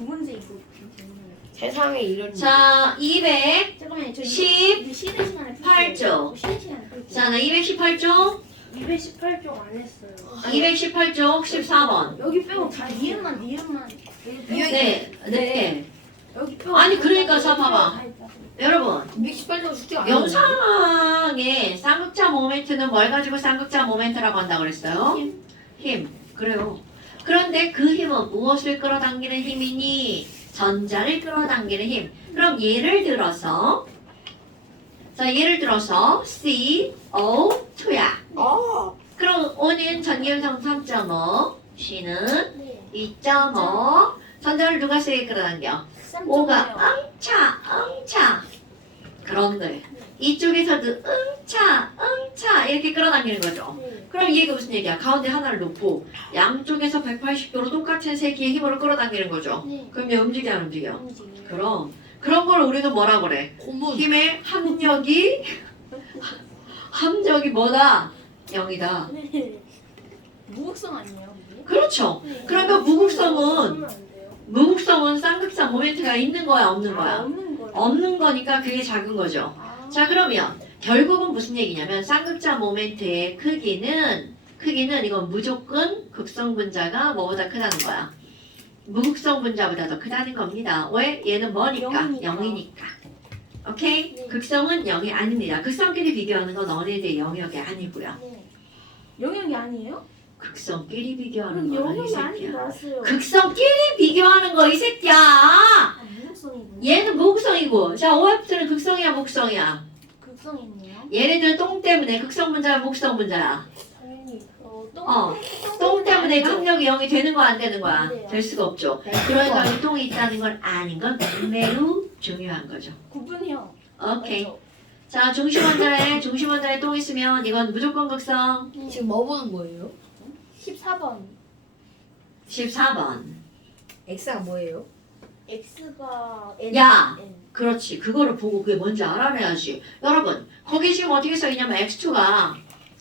두 문제 이거 재밌네요. 세상에 이런 자, 200. 잠깐만요. 저 10, 이거 쉬는 시간에 8조. 쉬는 시간에 풀게요. 자, 나 218쪽. 218쪽 안 했어요. 218쪽 14번. 여기 빼고 다 니은만. 여기 빼고 네, 네. 여기 빼고 아니, 다 그러니까 있다. 자, 봐봐. 다 있다. 여러분, 218점 숙제가 안 영상의 쌍극자 모멘트는 뭘 가지고 쌍극자 모멘트라고 한다고 그랬어요? 힘. 그래요. 그런데 그 힘은 무엇을 끌어당기는 힘이니? 전자를 끌어당기는 힘. 그럼 예를 들어서 CO2야. 아, 그럼 O는 전기음성 3.5, C는 네. 2.5. 전자를 누가 세게 끌어당겨? O가 엉차. 그런데 이쪽에서도 엉차 이렇게 끌어당기는 거죠. 네. 그럼 얘가 무슨 얘기야? 가운데 하나를 놓고 양쪽에서 180도로 똑같은 세기의 힘으로 끌어당기는 거죠. 네. 그럼 얘 움직여 안 움직여? 움직이네. 그럼 그런 걸 우리는 뭐라 그래? 고문. 힘의 함력이 뭐다? 0이다. 네. 무극성 아니에요, 이게? 그렇죠. 네. 그러니까 무극성은 그러면 안 돼요. 쌍극자 모멘트가 있는 거야, 없는 거야? 없는 거예요. 없는 거니까 그게 작은 거죠. 아. 자, 그러면 결국은 무슨 얘기냐면 쌍극자 모멘트의 크기는 이건 무조건 극성 분자가 뭐보다 크다는 거야. 무극성 분자보다 더 크다는 겁니다. 왜? 얘는 뭐니까? 0이니까. 오케이? 네. 극성은 0이 아닙니다. 극성끼리 비교하는 건 너네들 영역이 아니고요. 네. 영역이 아니에요? 극성끼리 비교하는 그럼 거는 이 영역이 아닌 줄 새끼야. 알았어요. 극성끼리 비교하는 거 이 새끼야. 아, 무극성이군요. 얘는 무극성이고, 자 OF는 극성이야, 무극성이야. 극성이네요. 얘네들은 똥 때문에 극성 분자야, 무극성 분자야. 당연히 똥 때문에 압력이 0이 되는 거야, 안 되는 거야? 안 돼요. 될 수가 없죠. 그러니까 이 똥이 있다는 건 아닌 건 매우 중요한 거죠. 구분이요. 오케이. 맞죠? 자, 중심원자에 똥 있으면 이건 무조건 극성. 지금 뭐 보는 거예요? 14번. 14번. X가 뭐예요? X가 N. 야! N. 그렇지. 그거를 보고 그게 뭔지 알아내야지. 여러분, 거기 지금 어떻게 써있냐면 X2가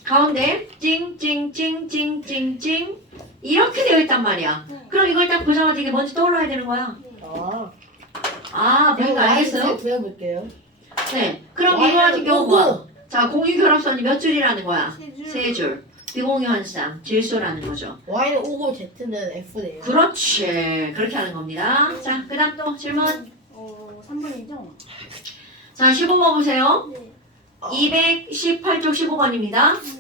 가운데 찡찡찡찡찡찡 이렇게 되어 있단 말이야. 네. 그럼 이걸 딱 보자마자 이게 뭔지 떠올라야 되는 거야. 네. 아, 뭔가 알겠어요? 그려볼게요. 네. 그럼 이거 같은 경우 뭐? 자, 공유결합선이 몇 줄이라는 거야? 세 줄. 세 줄. 비공유한쌍, 질소라는 거죠. Y는 O고 Z는 F네요. 그렇지. 그렇게 하는 겁니다. 자, 그 다음 또 질문. 3번이죠? 자, 15번 보세요. 네. 218쪽 15번입니다. 네.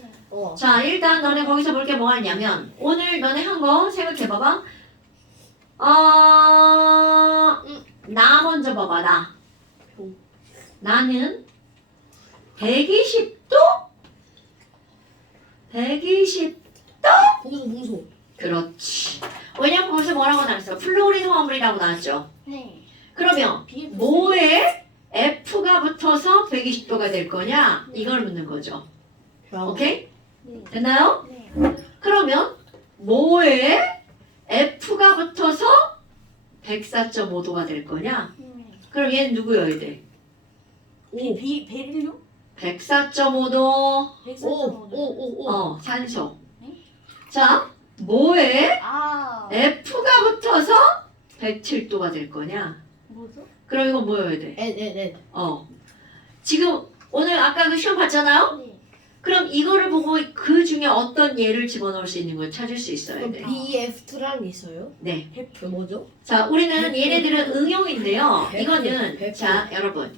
자, 일단 너네 거기서 볼 게 뭐가 있냐면 오늘 너네 한 거 생각해봐봐. 나 먼저 봐봐, 나. 나는 120도? 공소. 그렇지. 왜냐면 거기서 뭐라고 나왔어? 플로린 화물이라고 나왔죠. 네. 그러면 BF. 뭐에 F가 붙어서 120도가 될 거냐? 이걸 묻는 거죠. 오케이? 네. 됐나요? 네. 그러면 뭐에 F가 붙어서 104.5도가 될 거냐? 네. 그럼 얘는 누구여야 돼? 베릴륨? 104.5도 104.5도. 산소. 네? 자, 뭐에 아. F가 붙어서 107도가 될 거냐? 뭐죠? 그럼 이건 뭐여야 돼? N. 지금 오늘 아까 그 시험 봤잖아요? 네. 그럼 이거를 보고 그 중에 어떤 예를 집어넣을 수 있는 걸 찾을 수 있어야 돼. BF2라는 게 있어요? 네. 그 뭐죠? 자, 우리는 얘네들은 응용인데요. 백프, 이거는 백프. 자, 여러분.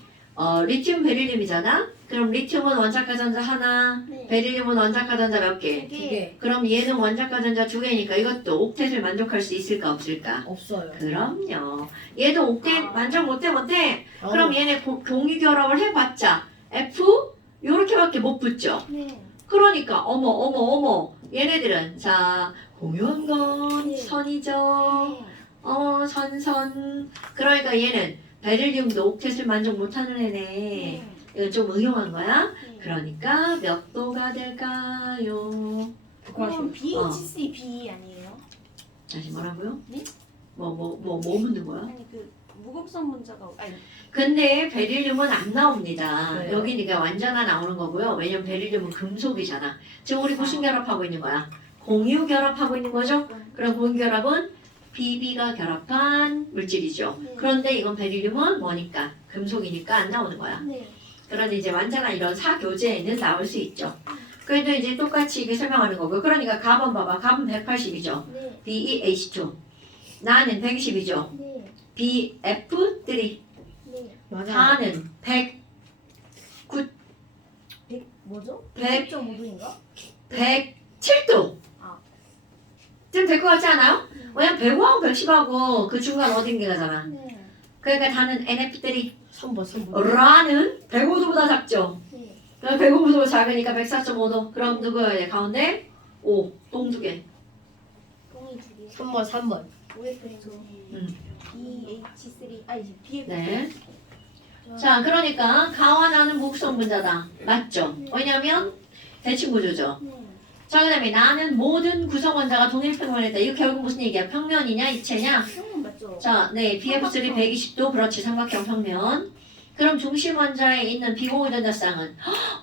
리튬 베릴륨이잖아. 그럼 리튬은 원자가 전자 하나, 네. 베릴륨은 원자가 전자 몇 개? 두 두 개. 개. 그럼 얘는 원자가 전자 두 개니까 이것도 옥텟을 만족할 수 있을까 없을까? 없어요. 그럼요. 얘도 옥텟 만족 못해. 아, 그럼 얘네 공유 결합을 해봤자 F 요렇게밖에 못 붙죠. 네. 그러니까 어머 얘네들은 자 공유한 건 네. 선이죠. 네. 선. 그러니까 얘는 베릴륨도 옥텟을 만족 못하는 애네. 네. 이건 좀 응용한 거야. 네. 그러니까 몇 도가 될까요? 그럼 BHCB 아니에요? 다시 뭐라고요? 네? 뭐 묻는 거야? 아니 그 무극성 문자가 아니 근데 베릴륨은 안 나옵니다. 그래요? 여기니까 완전한 나오는 거고요. 왜냐면 베릴륨은 금속이잖아. 지금 우리 무슨 결합하고 있는 거야? 공유 결합하고 있는 거죠? 그럼 공유 결합은 BB가 결합한 물질이죠. 네. 그런데 이건 베릴륨은 뭐니까? 금속이니까 안 나오는 거야. 네. 그런데 이제 완전한 이런 사교제에는 나올 수 있죠. 그래도 이제 똑같이 이게 설명하는 거고. 그러니까 가번 봐봐. 가번 180이죠. 네. BeH2. 나는 110이죠. 네. BF3. 네. 맞아요. 다는 100 뭐죠? 100 100.5도인가? 107도. 아. 좀 될 것 같지 않아요? 왜냐면 105하고 110하고 그 중간 어딘 게 가잖아. 네. 그러니까 다는 NF3 3번. 라는 105도보다 작죠. 네. 그럼 105도보다 작으니까 104.5도. 그럼 누구여야 돼? 가운데 5. 똥 두 개. 똥이 두 개. 3번. OF죠. BH3 아니 BF. 네. 자, 그러니까 가와 나는 무극성 분자다. 맞죠? 왜냐면 대칭 구조죠. 네. 자, 그 다음에 나는 모든 구성 원자가 동일 평면에 있다. 이거 결국 무슨 얘기야? 평면이냐? 입체냐? 형은 맞죠? 자, 네. BF3 120도. 그렇지. 삼각형 평면. 그럼 중심 원자에 있는 비공유 전자쌍은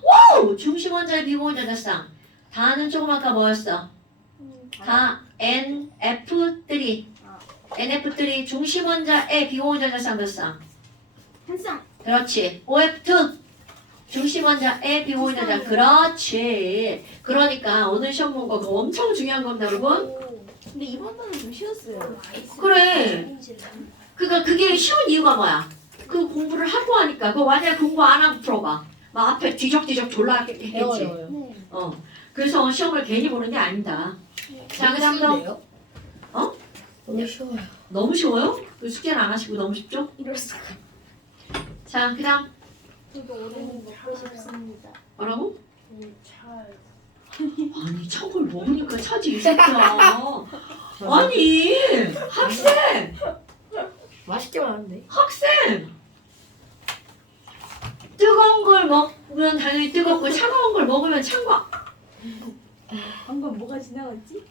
와우! 중심 원자의 비공유 전자쌍. 다는 조금 아까 뭐였어? 다 NF3. NF3 중심 원자의 비공유 전자쌍 몇 쌍? 한 쌍. 그렇지. OF2 중심 원자의 비공유 전자. 그렇지. 그러니까 오늘 시험 본 거 그거 엄청 중요한 겁니다, 여러분. 오. 근데 이번 번은 좀 쉬웠어요. 그래. 그러니까 그게 쉬운 이유가 뭐야? 그 공부를 하고 하니까. 그거 만약에 공부 안 하고 풀어봐. 막 앞에 뒤적뒤적 졸라 했지. 어려워요. 네. 그래서 시험을 괜히 보는 게 아니다. 자, 그 다음 너 쉬운데요? 어? 너무 쉬워요. 너무 쉬워요? 그 숙제는 안 하시고 너무 쉽죠? 이럴 수가. 자, 그 다음 저도 오뎅이 먹고 싶습니다. 뭐라고? 잘. 아니, 저걸 먹으니까 차지 이 새끼야. 아니, 학생! 맛있게만 하는데. 학생! 뜨거운 걸 먹으면 당연히 뜨겁고 차가운 걸 먹으면 찬 거. 방금 뭐가 지나갔지?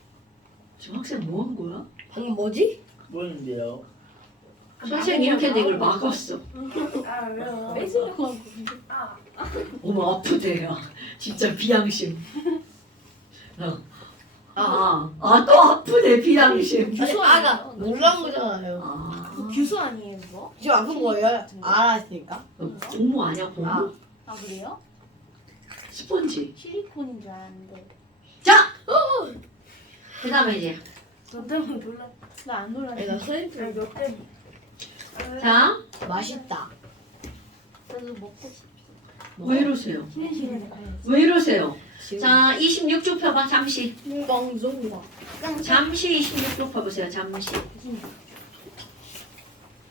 지금 학생 뭐 한 거야? 방금 뭐지? 뭐인데요? 선생님 이렇게 했는데 이걸 막았어. 뺏으려고 한 건데. 어머, 아프대요. 진짜 비양심. 또 아프네, 비양심. 규수 아가 아니에요? 놀란 거잖아요. 아, 그 규수 아니에요 그거? 지금 아픈 거예요? 알았으니까. 고무 아니야, 고무? 아. 아 그래요? 스펀지. 실리콘인 줄 알았는데. 자! 그 다음에 이제. 저 때문에 놀랐. 나안 아니, 나 놀랐는데. 선생님 너 때문에. 자, 맛있다. 저도 먹고 싶어. 왜 이러세요? 쉬는 시간에 가야지. 왜 이러세요? 지금 자, 26쪽 펴봐, 잠시. 뻥종이다. 잠시 26쪽 펴보세요, 잠시.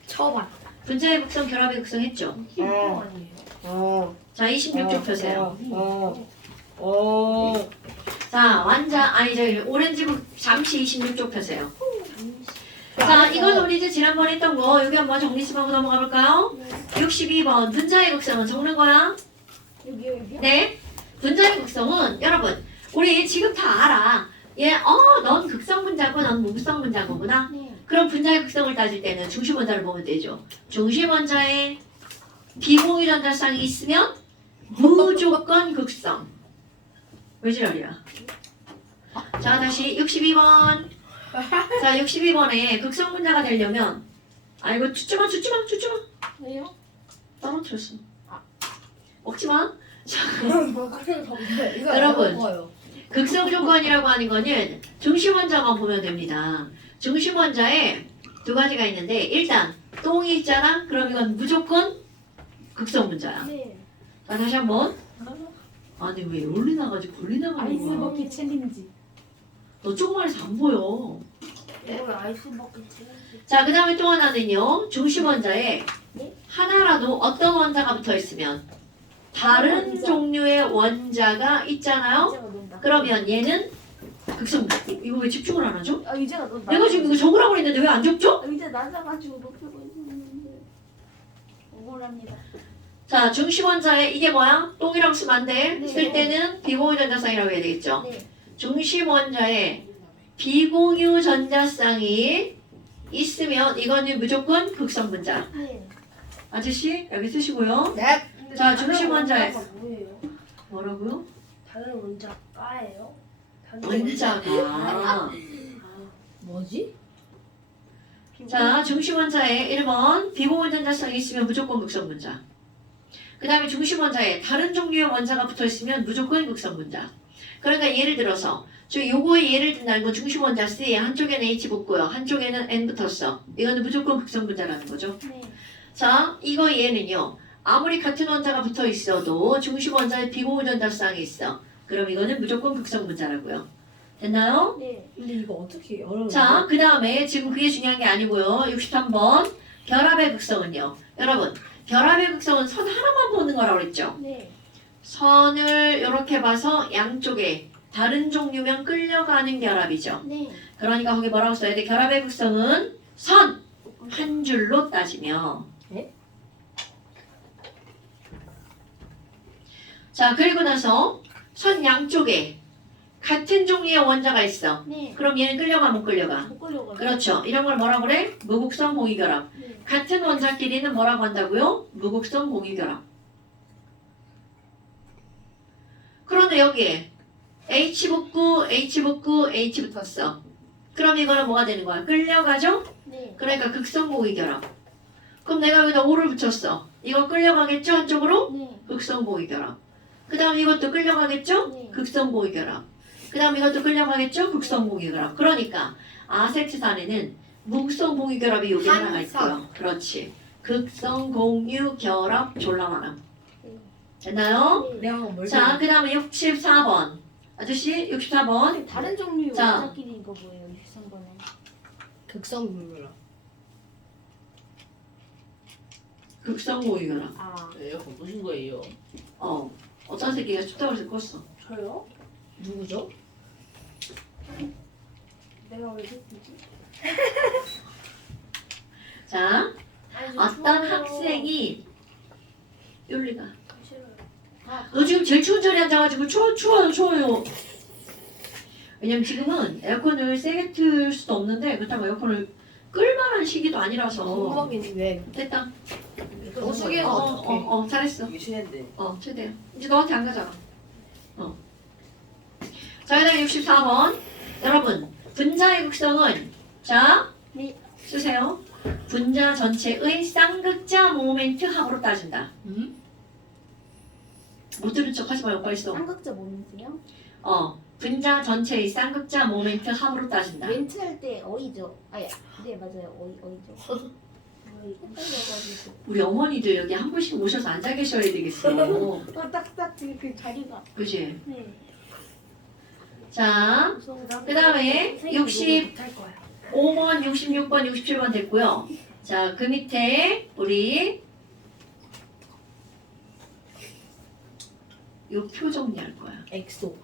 처방. 분자의 극성, 결합의 극성 했죠? 실리콘 아니에요? 자, 26쪽 펴세요. 어. 자, 저기, 오렌지북 잠시 26쪽 펴세요. 자, 이건 우리 이제 지난번에 했던 거, 여기 한번 정리 좀 하고 넘어가 볼까요? 62번, 분자의 극성은 적는 거야? 여기요? 네. 분자의 극성은, 여러분, 우리 지금 다 알아. 넌 극성 분자고, 넌 무극성 분자고구나. 네. 그럼 분자의 극성을 따질 때는 중심 원자를 보면 되죠. 중심 원자에 비공유 전자쌍이 있으면 무조건 극성. 왜 지랄이야? 자, 다시 62번. 자, 62번에 극성 분자가 되려면 이거 춥지 마. 왜요? 떨어뜨렸어. 먹지 마. 이거 여러분. 먹어요. 극성 조건이라고 하는 거는 중심 원자만 보면 됩니다. 중심 원자에 두 가지가 있는데 일단 똥이 있잖아. 그럼 이건 무조건 극성 분자야. 네. 자, 다시 한번. 아니 왜 열리 나가지고 걸리 나가는 아이스 거야? 버킷 챌린지. 너 조그만해서 안 보여. 이걸 아이스 버킷 챌린지. 자, 그 다음에 또 하나는요. 중심 원자에 네? 하나라도 어떤 원자가 붙어 있으면 다른 원자. 종류의 원자가 있잖아요. 의자가 논다. 그러면 얘는 극성. 이거 왜 집중을 안 하죠? 의자가 논다. 내가 지금 이거 적으라고 했는데 왜 안 적죠? 의자 낮아가지고 높이고 있는데 억울합니다. 자, 중심 원자에 이게 뭐야? 똥이라고 쓰면 안 돼. 네. 쓸 때는 비공유 전자쌍이라고 해야 되겠죠. 네. 중심 원자에 비공유 전자쌍이 있으면 이거는 무조건 극성 분자. 네. 아저씨 여기 쓰시고요. 네. 자, 중심 원자에 뭐예요? 뭐라고요? 다른 원자가예요? 원자가 뭐지? 자, 중심원자에 1번 비공원전자성이 있으면 무조건 극성분자. 그 다음에 중심원자에 다른 종류의 원자가 붙어있으면 무조건 극성분자. 그러니까 예를 들어서 저 요거에 예를 든다는 건 중심원자 C 한쪽에는 H 붙고요. 한쪽에는 N 붙었어. 이거는 무조건 극성분자라는 거죠. 네. 자, 이거 얘는요. 아무리 같은 원자가 붙어 있어도 중심원자에 비공유전자쌍이 있어. 그럼 이거는 무조건 극성분자라고요. 됐나요? 네. 근데 이거 어떻게 어려운데? 자, 그 다음에 지금 그게 중요한 게 아니고요. 63번 결합의 극성은요. 여러분, 결합의 극성은 선 하나만 보는 거라고 그랬죠. 네. 선을 이렇게 봐서 양쪽에 다른 종류면 끌려가는 결합이죠. 네. 그러니까 거기 뭐라고 써야 돼? 결합의 극성은 선 한 줄로 따지며. 네? 자, 그리고 나서 선 양쪽에 같은 종류의 원자가 있어. 네. 그럼 얘는 끌려가 못 끌려가? 못 걸려가지고. 그렇죠. 이런 걸 뭐라고 그래? 무극성 공유결합. 네. 같은 원자끼리는 뭐라고 한다고요? 무극성 공유결합. 그런데 여기에 H 붙고 H 붙고 H 붙었어. 그럼 이거는 뭐가 되는 거야? 끌려가죠? 네. 그러니까 극성 공유결합. 그럼 내가 여기다 O를 붙였어. 이거 끌려가겠죠? 한쪽으로? 네. 극성 공유결합. 그 다음 이것도 끌려가겠죠? 네. 극성 공유결합. 그 다음 이것도 끌려가겠죠? 극성 공유결합. 그러니까 아세트산에는 무극성 공유결합이 여기 하나가 있고요. 그렇지. 극성 공유결합 졸라 많아. 됐나요? 네. 내가 뭘 자, 그 다음에 64번. 아저씨, 64번. 다른 종류의 자. 원자끼리 이거 뭐예요? 63번에. 극성분류라. 극성 공유결합. 아. 에어컨 끄신 거예요. 어떤 새끼가 춥다고 해서 껐어. 저요? 누구죠? 내가 왜 듣지? 자, 어떤 학생이 윤리가 싫어요. 너 지금 제일 추운 자리에 앉아가지고 추워요. 왜냐면 지금은 에어컨을 세게 틀 수도 없는데 그렇다고 에어컨을 끌만한 시기도 아니라서 궁금한 게 왜? 됐다. 어수기에서 어떡해? 잘했어. 이게 최대인데. 최대야. 이제 너한테 안 가잖아. 자, 그 다음에 64번. 여러분, 분자의 극성은 자, 네. 쓰세요. 분자 전체의 쌍극자 모멘트 합으로 따진다. 못 들은 척 하지 말고 빨리 써. 쌍극자 모멘트요? 분자 전체의 쌍극자 모멘트 합으로 따진다. 멘트 할 때 어이죠. 네 맞아요. 어이죠. 헷갈려가지고. 우리 어머니도 여기 한 분씩 오셔서 앉아 계셔야 되겠어. 딱딱 그 자리가. 그지? 네. 자, 그 다음에 65번, 66번, 67번 됐고요. 자, 그 밑에 우리 요 표 정리할 거야. 엑소.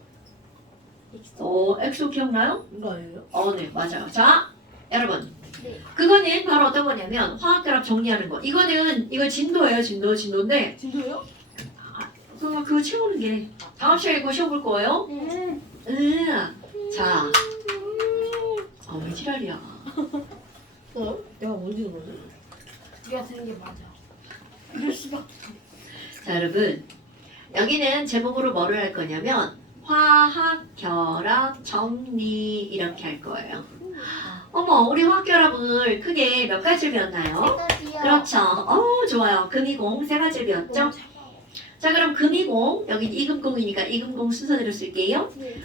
엑소 기억나요? 이거 아니에요? 네, 맞아요. 자, 여러분. 네. 그거는 바로 어떤 거냐면 화학결합 정리하는 거. 이거 진도예요, 진도인데 진도요? 그거 채우는 게 다음 시간에 그거 시험 볼 거예요. 네. 자, 왜 지랄이야? 내가 뭐 듣는 거지? 네가 들은 게 맞아. 이럴 수밖에. 자, 여러분. 여기는 제목으로 뭐를 할 거냐면 화학결합 정리 이렇게 할 거예요. 어머, 우리 화학결합을 크게 몇 가지를 배웠나요? 그렇죠. 좋아요. 금이공 세 가지를 배웠죠? 자, 그럼 금이공 여기 이금공이니까 이금공 순서대로 쓸게요. 네.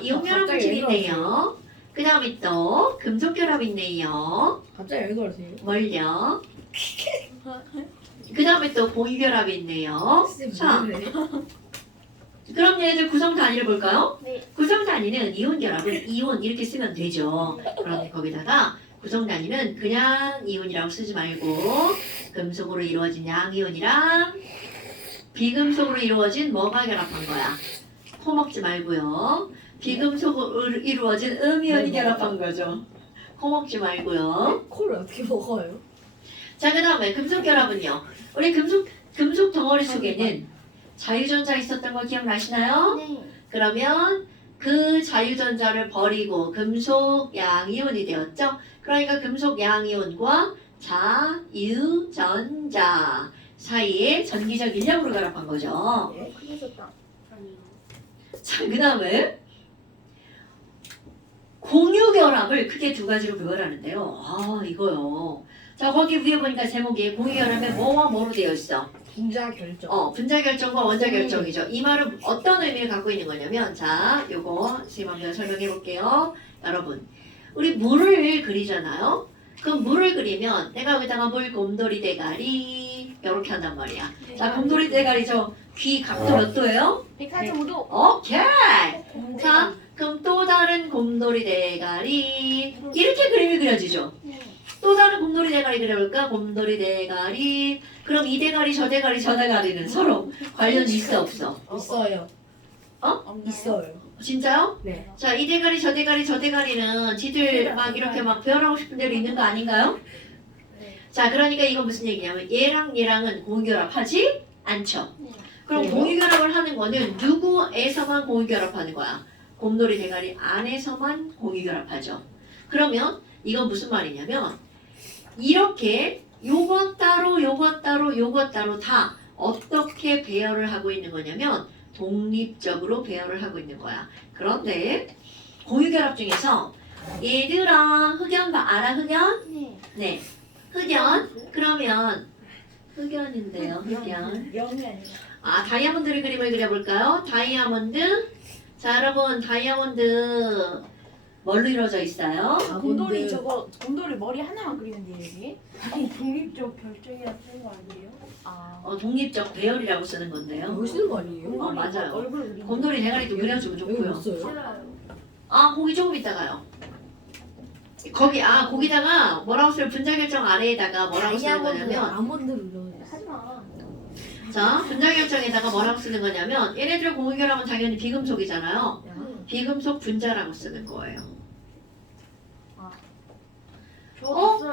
이온결합 갑자기 물질 있네요. 그 다음에 또 금속결합 있네요. 갑자기 왜 그러세요? 뭘요? 그 다음에 또 공유결합이 있네요. 자, 그럼 얘들 구성 단위를 볼까요? 네. 구성 단위는 이온 결합은 이온 이렇게 쓰면 되죠. 그런데 거기다가 구성 단위는 그냥 이온이라고 쓰지 말고 금속으로 이루어진 양이온이랑 비금속으로 이루어진 뭐가 결합한 거야? 코 먹지 말고요. 비금속으로 이루어진 음이온이 결합한 거죠. 코 먹지 말고요. 코를 어떻게 먹어요? 자, 그 다음에 금속 결합은요. 우리 금속 덩어리 속에는 자유전자 있었던 거 기억나시나요? 네. 그러면 그 자유전자를 버리고 금속 양이온이 되었죠. 그러니까 금속 양이온과 자유전자 사이에 전기적 인력으로 결합한 거죠. 그래서 딱 아니요. 자, 그 다음에 공유결합을 크게 두 가지로 구별하는데요. 아 이거요. 자 거기 위에 보니까 제목이 공유결합에 뭐와 뭐로 되어 있어? 분자 결정. 분자 결정과 원자 결정이죠. 이 말은 어떤 의미를 갖고 있는 거냐면 자 요거 지금 한번 설명해 볼게요. 여러분 우리 물을 그리잖아요. 그 물을 그리면 내가 여기다가 물 곰돌이 대가리 이렇게 한단 말이야. 자 곰돌이 대가리 저 귀 각도 몇 도예요? 145도. 오케이. 자 그럼 또 다른 곰돌이 대가리 이렇게 그림이 그려지죠. 또 다른 곰돌이 대가리 그려볼까? 곰돌이 대가리. 그럼 이 대가리 저 대가리 저 대가리는 서로 관련이 있어 없어? 있어요. 있어요. 진짜요? 네. 자 이 대가리 저 대가리 저 대가리는 지들 막 이렇게 막 배열하고 싶은 대로 있는 거 아닌가요? 자 그러니까 이건 무슨 얘기냐면 얘랑 얘랑은 공유결합하지 않죠. 그럼 네. 공유결합을 하는 거는 누구에서만 공유결합하는 거야? 곰돌이 대가리 안에서만 공유결합하죠. 그러면 이건 무슨 말이냐면 이렇게 요것 따로 요것 따로 요것 따로 다 어떻게 배열을 하고 있는 거냐면 독립적으로 배열을 하고 있는 거야. 그런데 공유결합 중에서 얘들아 흑연 알아 흑연? 네. 네. 흑연 그러면 흑연인데요. 흑연. 영이 아니라. 다이아몬드를 그림을 그려볼까요? 다이아몬드. 자 여러분 다이아몬드 뭘로 이루어져 있어요? 곰돌이 저거 곰돌이 머리 하나만 그리면 돼요 여기? 아니 독립적 결정이라 쓰는 거 아니에요? 독립적 배열이라고 쓰는 건데요. 여기 쓰는 거 아니에요? 어, 맞아요. 얼굴 그리는 곰돌이 대가리도 그려주면 여기 좋고요. 없어요. 싫어요. 거기 조금 있다가요. 거기다가 뭐라고 써요? 분자 결정 아래에다가 뭐라고 쓰는 거냐면 아몬드를 넣어요. 하지마. 자 분자 결정에다가 뭐라고 쓰는 거냐면 얘네들 공유결합은 당연히 비금속이잖아요. 비금속 분자라고 쓰는 거예요.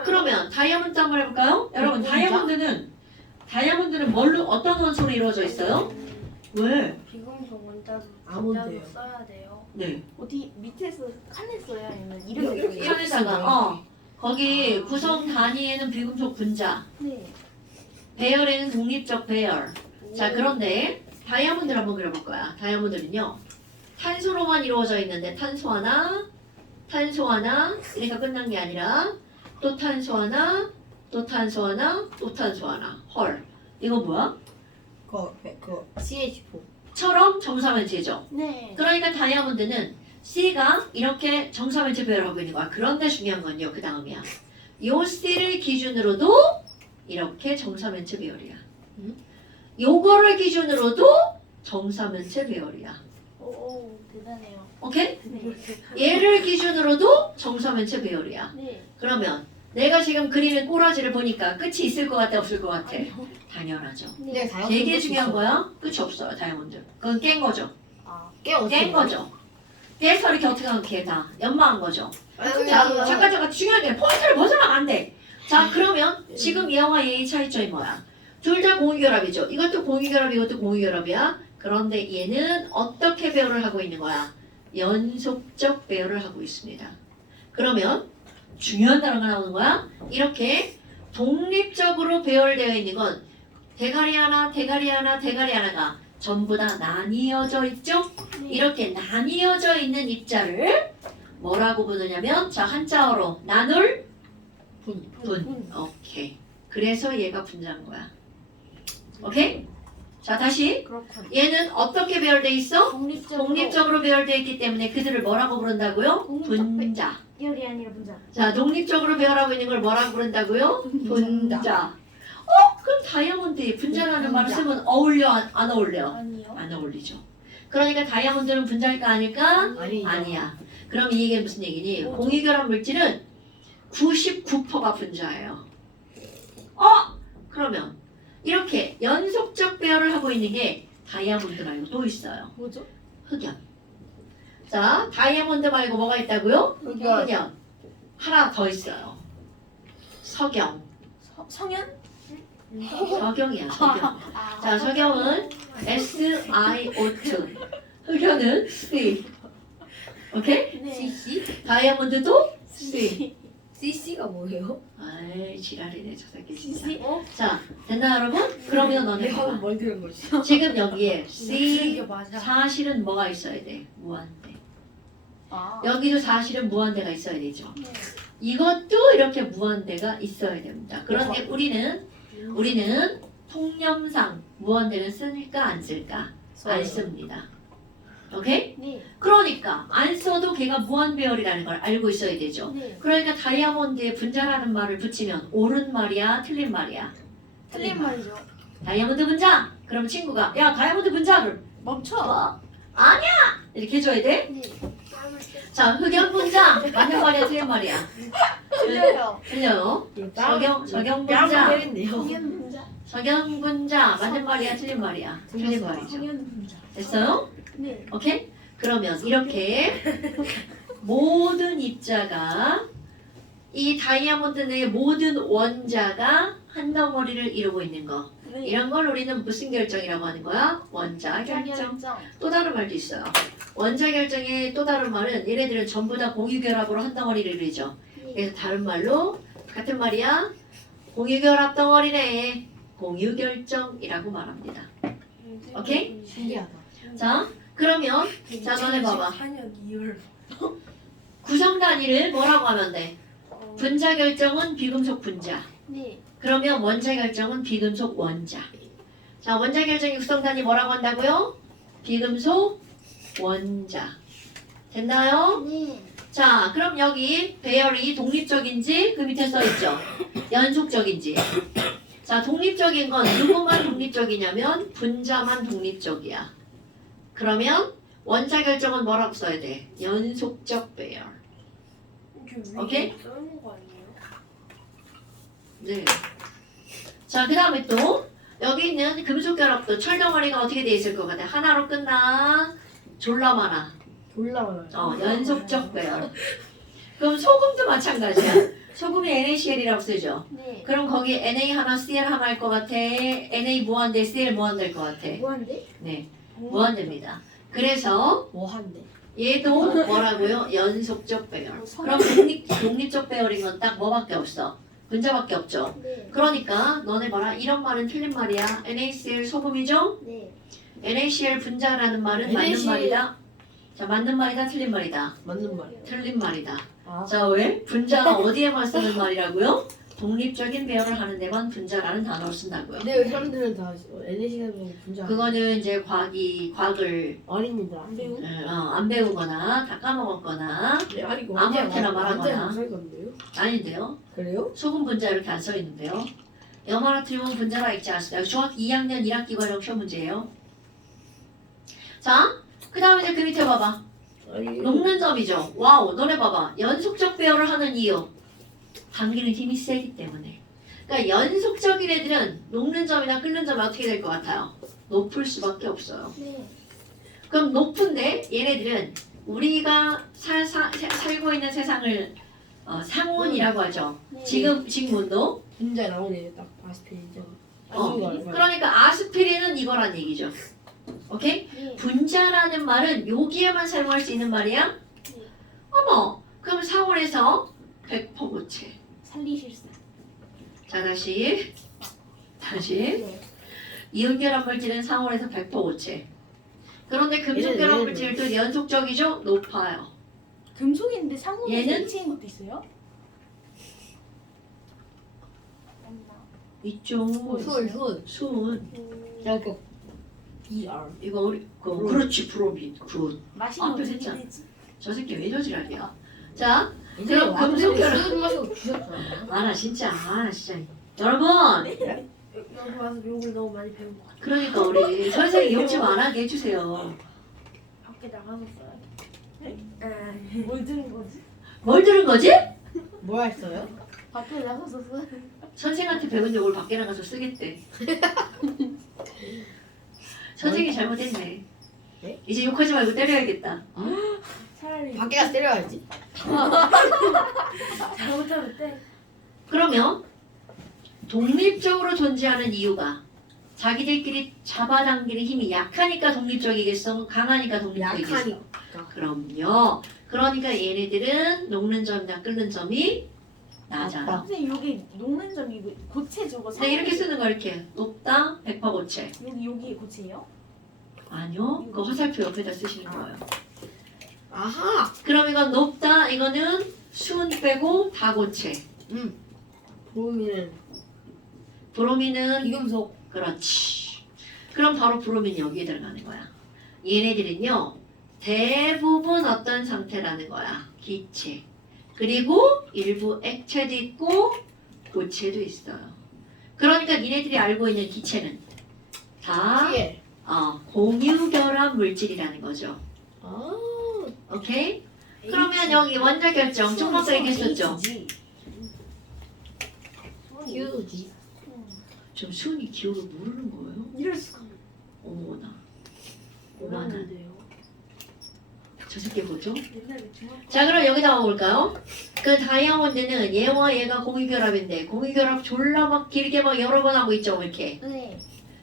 그러면 다이아몬드 한번 해볼까요? 여러분 다이아몬드는 뭘로 어떤 원소로 이루어져 있어요? 왜? 비금속 원자로 아몬드요. 써야 돼요. 네. 어디 밑에서 칸에 써야 아니면 이렇게, 이렇게 이렇게. 칸에다가 거기 구성 단위에는 비금속 분자, 네. 배열에는 독립적 배열. 자 그런데 다이아몬드를 한번 그려볼 거야. 다이아몬드는요 탄소로만 이루어져 있는데 탄소 하나 그러니까 끝난 게 아니라 또 탄소 하나 또 탄소 하나 또 탄소 하나. 헐 이건 뭐야? 그거 CH4. 처럼 정사면체죠. 네. 그러니까 다이아몬드는 C가 이렇게 정사면체 배열하고 있는 거야. 그런데 중요한 건요 그 다음이야. 요 C를 기준으로도 이렇게 정사면체 배열이야. 요거를 기준으로도 정사면체 배열이야. 오 대단해요. 오케이? 네. 얘를 기준으로도 정사면체 배열이야. 네. 그러면 내가 지금 그리는 꼬라지를 보니까 끝이 있을 것 같아 없을 것 같아? 당연하죠. 네. 되게 중요한 거야. 끝이 없어요 다이아몬드. 그건 깬 거죠. 깬 거죠. 깨서 이렇게 어떻게 하면 다 연마한 거죠. 자 잠깐 중요한 게 포인트를 벗어나면 안 돼. 자 그러면 지금 얘와 얘의 차이점이 뭐야? 둘 다 공유결합이죠. 이것도 공유결합 이것도 공유결합이야. 그런데 얘는 어떻게 배열을 하고 있는 거야? 연속적 배열을 하고 있습니다. 그러면 중요한 단어가 나오는 거야. 이렇게 독립적으로 배열되어 있는 건 대가리 하나 대가리 하나 대가리 하나가 전부 다 나뉘어져 있죠. 이렇게 나뉘어져 있는 입자를 뭐라고 부르냐면 자 한자어로 나눌 분. 오케이. 그래서 얘가 분자인 거야. 오케이? 자 다시 그렇군. 얘는 어떻게 배열돼 있어? 독립적으로 배열돼 있기 때문에 그들을 뭐라고 부른다고요? 독립적 분자. 열이 아니라 분자. 자 독립적으로 배열하고 있는 걸 뭐라고 부른다고요? 분자. 그럼 다이아몬드에 분자라는 말을 쓰면 어울려 안 어울려? 아니요. 안 어울리죠. 그러니까 다이아몬드는 분자일까 아닐까? 아니야. 그럼 이게 무슨 얘기니? 공유결합 물질은 99%가 분자예요. 그러면 이렇게 연속적 배열을 하고 있는 게 다이아몬드 말고 또 있어요. 뭐죠? 흑연. 자, 다이아몬드 말고 뭐가 있다고요? 흑연. 흑연. 하나 더 있어요. 석영. 성현? 석영이야, 석영. 자, 석영은 SiO2. 흑연은 C. 오케이? 네. CC? 다이아몬드도 C. CC가 뭐예요? 아이, 지랄이네, 저 새끼 진짜. CC? 자, 됐나 여러분? 그러면 너네 내가 봐봐. 뭘 그런 거지? 지금 여기에 C 이게 맞아. 사실은 뭐가 있어야 돼? 무한대. 아. 여기도 사실은 무한대가 있어야 되죠. 네. 이것도 이렇게 무한대가 있어야 됩니다. 그런데 우리는 통념상 무한대는 쓸까 안 쓸까? 안 씁니다. 오케이? 네. 그러니까 안 써도 걔가 무한배열이라는 걸 알고 있어야 되죠. 네. 그러니까 다이아몬드에 분자라는 말을 붙이면 옳은 말이야, 틀린 말이야? 틀린 말이죠. 다이아몬드 분자! 그럼 친구가 야 다이아몬드 분자를 멈춰. 아니야! 이렇게 해줘야 돼? 네. 자 흑연 분자! 맞는 말이야, 틀린 말이야? 틀려요. 틀려요. 석영 뺨 분자! 때린대요. 성현 분자. 석영 분자! 맞는 말이야, 틀린 말이야? 틀린 말이죠. 성현 분자. 됐어요? 네. 오케이? 그러면 이렇게 모든 입자가 이 다이아몬드 내의 모든 원자가 한 덩어리를 이루고 있는 거. 네. 이런 걸 우리는 무슨 결정이라고 하는 거야? 원자 결정. 또 다른 말도 있어요. 원자 결정의 또 다른 말은 얘네들은 전부 다 공유결합으로 한 덩어리를 이루죠. 네. 그래서 다른 말로 같은 말이야. 공유결합 덩어리네. 공유결정이라고 말합니다. 오케이? 신기하다. 자, 그러면 자 너네 봐봐. 4년 2월. 구성 단위를 뭐라고 하면 돼? 분자 결정은 비금속 분자. 네. 그러면 원자 결정은 비금속 원자. 자, 원자 결정의 구성 단위 뭐라고 한다고요? 비금속 원자. 됐나요? 네. 자, 그럼 여기 배열이 독립적인지 그 밑에 써 있죠. 연속적인지. 자, 독립적인 건 누구만 독립적이냐면 분자만 독립적이야. 그러면 원자 결정은 뭐라고 써야 돼? 연속적 배열. 오케이? 써는 거 아니에요? 네. 자, 그 다음에 또 여기 있는 금속 결합도 철덩어리가 어떻게 돼 있을 것 같아? 하나로 끝나? 졸라 많아. 졸라 많아요. 연속적 배열. 그럼 소금도 마찬가지야. 소금이 NaCl이라고 쓰죠. 네. 그럼 거기 Na 하나, Cl 하나 할 것 같아? Na 무한대, Cl 무한대일 것 같아? 뭐한데? 네, 무한대입니다. 그래서 뭐 한대? 얘도 뭐라고요? 연속적 배열. 그럼 독립적 배열인 건 딱 뭐밖에 없어? 분자밖에 없죠. 네. 그러니까 너네 봐라. 이런 말은 틀린 말이야. NaCl 소금이죠? 네. NaCl 분자라는 말은 맞는 NaCl. 말이다. 자, 맞는 말이다, 틀린 말이다. 맞는 말. 틀린 말이다. 아, 자, 왜? 분자가 어디에만 쓰는 말이라고요? 독립적인 배열을 하는 데만 분자라는 단어를 쓴다고요. 근데 왜 사람들은 다 NaCl 분자? 그거는 이제 과학을 어린이들 안 배우? 안 배우거나 다 까먹었거나 네, 아니고 아무렇게나 말하거나. 완전 살 건데요? 아닌데요. 그래요? 소금 분자 이렇게 안 써 있는데요. 염화나 트리본 분자가 있지 않습니다. 중학교 2학년 1학기 과정 시험 문제예요. 자, 그 다음에 이제 그 밑에 봐봐. 아니, 녹는 점이죠. 와우, 너네 봐봐. 연속적 배열을 하는 이유. 당기는 힘이 세기 때문에. 그러니까 연속적인 애들은 녹는 점이나 끓는 점이 어떻게 될 것 같아요? 높을 수밖에 없어요. 네. 그럼 높은데 얘네들은 우리가 살고 있는 세상을 상온이라고 하죠. 네. 지금 온도. 분자 나오네. 딱 아스피린이죠. 그러니까 아스피린은 이거란 얘기죠. 오케이? 네. 분자라는 말은 여기에만 사용할 수 있는 말이야? 네. 어머, 그럼 상온에서 100% 고체. 살리실사. 자, 다시. 네. 이온결합 물질은 상온에서 100% 고체. 그런데 금속결합 물질도 연속적이죠? 높아요. 금속인데 상온에서 얘는? 이체인 것도 있어요? 이쪽 순. 수은 그냥 그 BR. 이거 우리 그렇지 브로민 굿. 맛있는 앞에 거 했잖아. 되지. 저 새끼 왜 저지랄이야? 자, 그럼 금속결합. 술 마시고 주셨잖아. 나 진짜 여러분. 여기 와서 욕을 너무 많이 배운 것 같아. 그러니까 우리 선생님 욕 좀 안 하게 해주세요. 밖에 나가서 써야겠다. 뭘 들은 거지? 뭘 들은 거지? 뭐 했어요? 밖에 나가서 써. 선생한테 배운 욕을 밖에 나가서 쓰겠대. 선생이 잘못했네. 네? 이제 욕하지 말고 때려야겠다. 차라리 밖에 가서 때려야지. 잘못하면 때. 그러면 독립적으로 존재하는 이유가 자기들끼리 잡아당기는 힘이 약하니까 독립적이겠어? 강하니까 독립적이겠어? 약하니까. 그럼요. 그러니까 얘네들은 녹는 점이나 끓는 점이 낮아요. 선생님 여기 녹는 점이 고체 저거. 근데 이렇게 쓰는 거 이렇게 높다 100% 고체. 여기 고체예요? 아니요. 그거 화살표 옆에다 쓰시는 거예요. 아하. 그럼 이건 높다. 이거는 순 빼고 다고체. 브로미는 브로민은 비금속. 그렇지. 그럼 바로 브로민이 여기에 들어가는 거야. 얘네들은요. 대부분 어떤 상태라는 거야. 기체. 그리고 일부 액체도 있고 고체도 있어요. 그러니까 니네들이 알고 있는 기체는 다 예. 공유결합 물질이라는 거죠. 아. 오케이? 그러면 여기 원자 결정 조금 아까 얘기했었죠. 휴지. 좀 수은이 기호를 모르는 거예요? 이럴 수가. 어머나. 오만한. 몰랐는데요. 저 새끼 뭐죠? 옛날에 중학교. 자 그럼 여기다 와볼까요? 그 다이아몬드는 얘와 얘가 공유결합인데 공유결합 졸라 막 길게 막 여러 번 하고 있죠 이렇게. 네.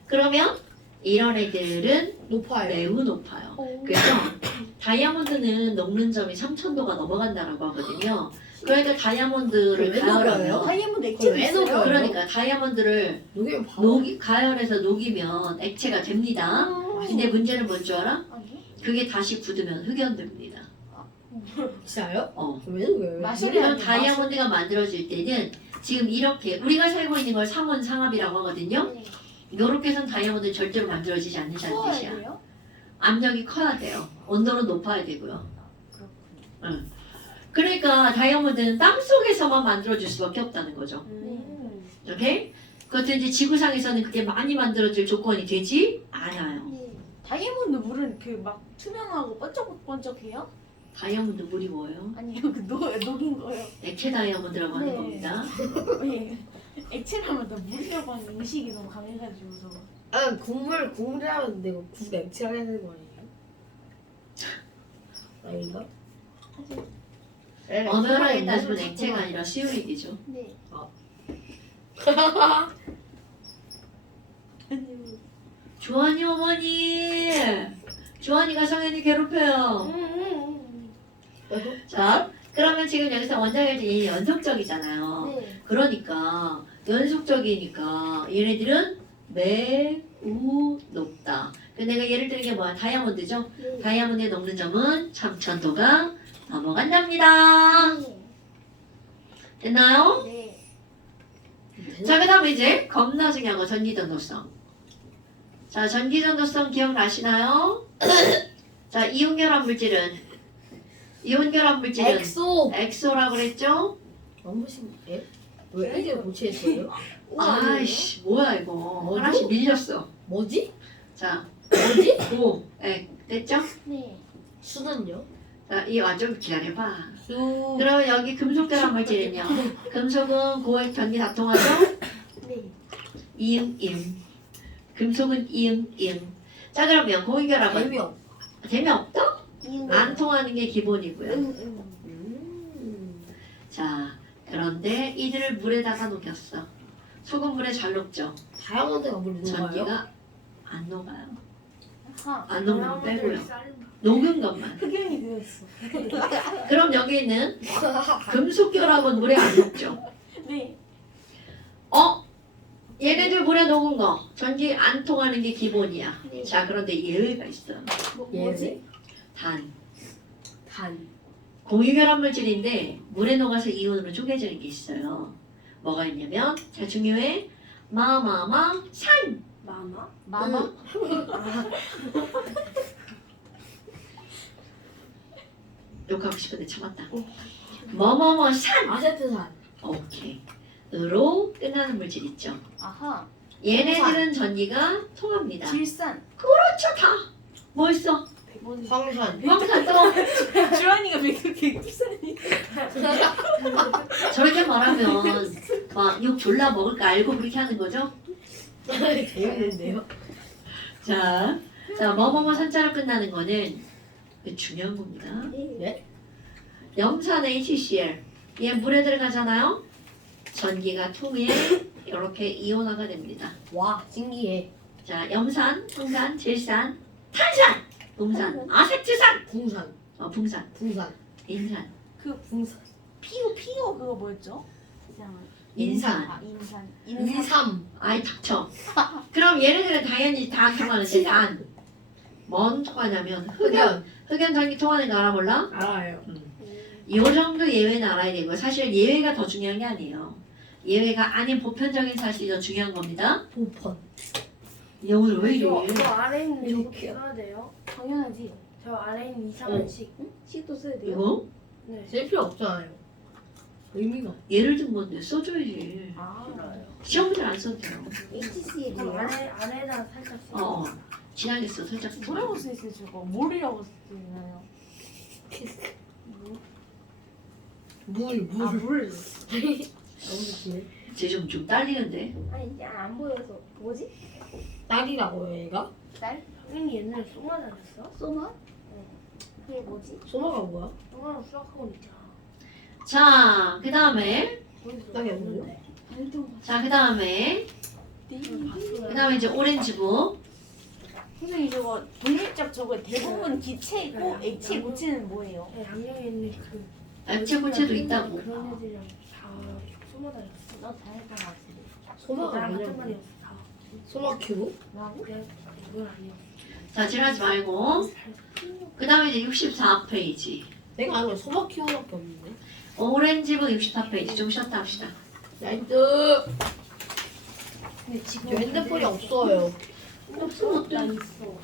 그러면 이런 애들은 높아요. 매우 높아요. 오. 그래서 다이아몬드는 녹는 점이 3000도가 넘어간다라고 하거든요. 그러니까 다이아몬드를 왜 가열하면 녹아요? 다이아몬드 그걸 액체도 왜 있어요. 녹여요? 그러니까 다이아몬드를 녹이면 바로. 가열해서 녹이면 액체가 됩니다. 근데 문제는 뭔 줄 알아? 아니? 그게 다시 굳으면 흑연됩니다. 진짜요? 그래서 왜 녹여요? 마셔야 아니에요, 다이아몬드가 만들어질 때는 지금 이렇게 우리가 살고 있는 걸 상온상압이라고 하거든요. 네. 이렇게 해서는 다이아몬드 절대로 만들어지지 않는다는 추워야 뜻이야. 돼요? 압력이 커야 돼요. 온도는 높아야 되고요. 그렇군요. 그러니까 다이아몬드는 땅 속에서만 만들어질 수밖에 없다는 거죠. 오케이? 그것도 이제 지구상에서는 그게 많이 만들어질 조건이 되지 않아요. 네. 다이아몬드 물은 그 막 투명하고 번쩍번쩍해요? 다이아몬드 물이 뭐예요? 아니요, 그 녹인 거요. 액체 다이아몬드라고 하는 네. 겁니다. 왜 액체라면 다 물이라고 하는 의식이 너무 강해가지고서. 아 국물이라면 내가 국 액체라고 해야 되는 거 아니에요? 아닌가? 엄연하게 따지면 액체가 아니라 수용액이죠. 네. 조한이 어머니! 조한이가 성현이 괴롭혀요. 자, 그러면 지금 여기서 원자결정이 연속적이잖아요. 네. 그러니까 연속적이니까 얘네들은 매우 높다. 내가 예를 들는 게 뭐야? 다이아몬드죠? 네. 다이아몬드에 녹는 점은 3000도가 넘어간답니다. 됐나요? 네. 자, 그 다음에 이제 겁나 중요한 거 전기전도성. 자, 전기전도성 기억나시나요? 자, 이온결합 물질은 엑소. 엑소라고 그랬죠? 너무 신기해. 왜 이게 고치했어요? 아이씨, 뭐야 이거. 뭐죠? 하나씩 밀렸어. 뭐지? 자, 뭐지? 오, 됐죠? 네. 수는요? 자, 좀 기다려봐. 수. 그럼 여기 금속결합 물질은요. 금속은 고액 전기 다 통하죠? 네. 이응, 이응. 금속은 이응, 이응. 자, 그러면 고액결합은 별명. 재미없다? 이응. 안 통하는 게 기본이고요. 응. 자, 그런데 이들을 물에다가 녹였어. 소금물에 잘 녹죠? 다이아몬드가 물 녹아요? 전기가 안 녹아요. 하. 안 녹는 거 빼고요. 녹은 것만. 흑연이 되었어. 그럼 여기 있는 금속결합은 물에 안 녹죠? 네. 얘네들 물에 녹은 거 전기 안 통하는 게 기본이야. 네. 자, 그런데 예외가 있어. 뭐지? 단. 단. 공유결합 물질인데 물에 녹아서 이온으로 쪼개지는 게 있어요. 뭐가 있냐면 자, 중요해. 산. 마마? 마마? 욕하고 싶은데 참았다. 산. 아세트산. 오케이. 으로 끝나는 물질 있죠. 아하. 얘네들은 전기가 통합니다. 질산. 그렇죠, 다. 뭐 있어? 황산. 황산 또 주환이가 왜 그렇게 비싸니? 저렇게 말하면 막 욕 졸라 먹을 거 알고 그렇게 하는 거죠? 재밌는데요? 자, 산자로 끝나는 거는 중요한 겁니다. 네? 염산 HCl. 얘 물에 들어가잖아요. 전기가 통해 이렇게 이온화가 됩니다. 와 신기해. 자, 염산, 황산, 질산, 탄산, 동산, 아세트산, 붕산. 붕산, 붕산. 인산, 그 붕산. 피오 그거 뭐였죠? 인산. 아, 인산. 인삼. 아이 닥쳐. 그럼 얘네들은 당연히 다 안 통하는데 단. 뭔 통하냐면 흑연. 흑연 전기 통하는 거 알아 몰라? 알아요. 이 정도 예외는 알아야 되고 사실 예외가 더 중요한 게 아니에요. 예외가 아닌 보편적인 사실이 더 중요한 겁니다. 보펀. 얘 오늘 왜 이래? 저 아래 있는 저거 이렇게요. 써야 돼요? 당연하지. 저 아래 있는 이상한 식. 식도 써야 돼요? 이거? 네. 쓸 필요 없잖아요. 의미가 없- 예를 든 건데 써줘야지. 아. 시험 문제 안 써도 돼요. HCL이에요? 그럼 아래에다 살짝 써. 어. 지나게 써 살짝. 써. 뭐라고 쓰였어요 저거? 뭘이라고 쓰나요? 물. 아 물. 너무 좋네. 쟤좀 딸리는데. 아니 이게 안 보여서 뭐지? 딸이라고요 얘가? 쌀? 선생님 옛날에 소마 다녔어? 소마? 그게 뭐지? 소마가 뭐야? 소마랑 수학학원 있잖아. 자, 그 다음에 거기서 딱이 없는데. 그 다음에 이제 오렌지북. 선생님 저거 독립적 저거 대부분 기체고 액체 고체는 뭐예요? 네, 양양에 있는 그 액체 고체도 있다고. 그런 애들이랑 다 소마 다녔어. 너 잘했던 것 같은데. 소마가 나랑 같은 뭐냐고. 반이었어. 다. 소마 큐브? 나고? 그래 이건 아니었어. 자, 지랄하지 말고. 그 다음에 이제 64페이지. 내가 아는 건 소마 큐브밖에 없는데. 오렌지북 64페이지. 좀 쉬었다 합시다. 나이스. 근데 지금 저 핸드폰이 없어요. 없으면 난 어때? 있어.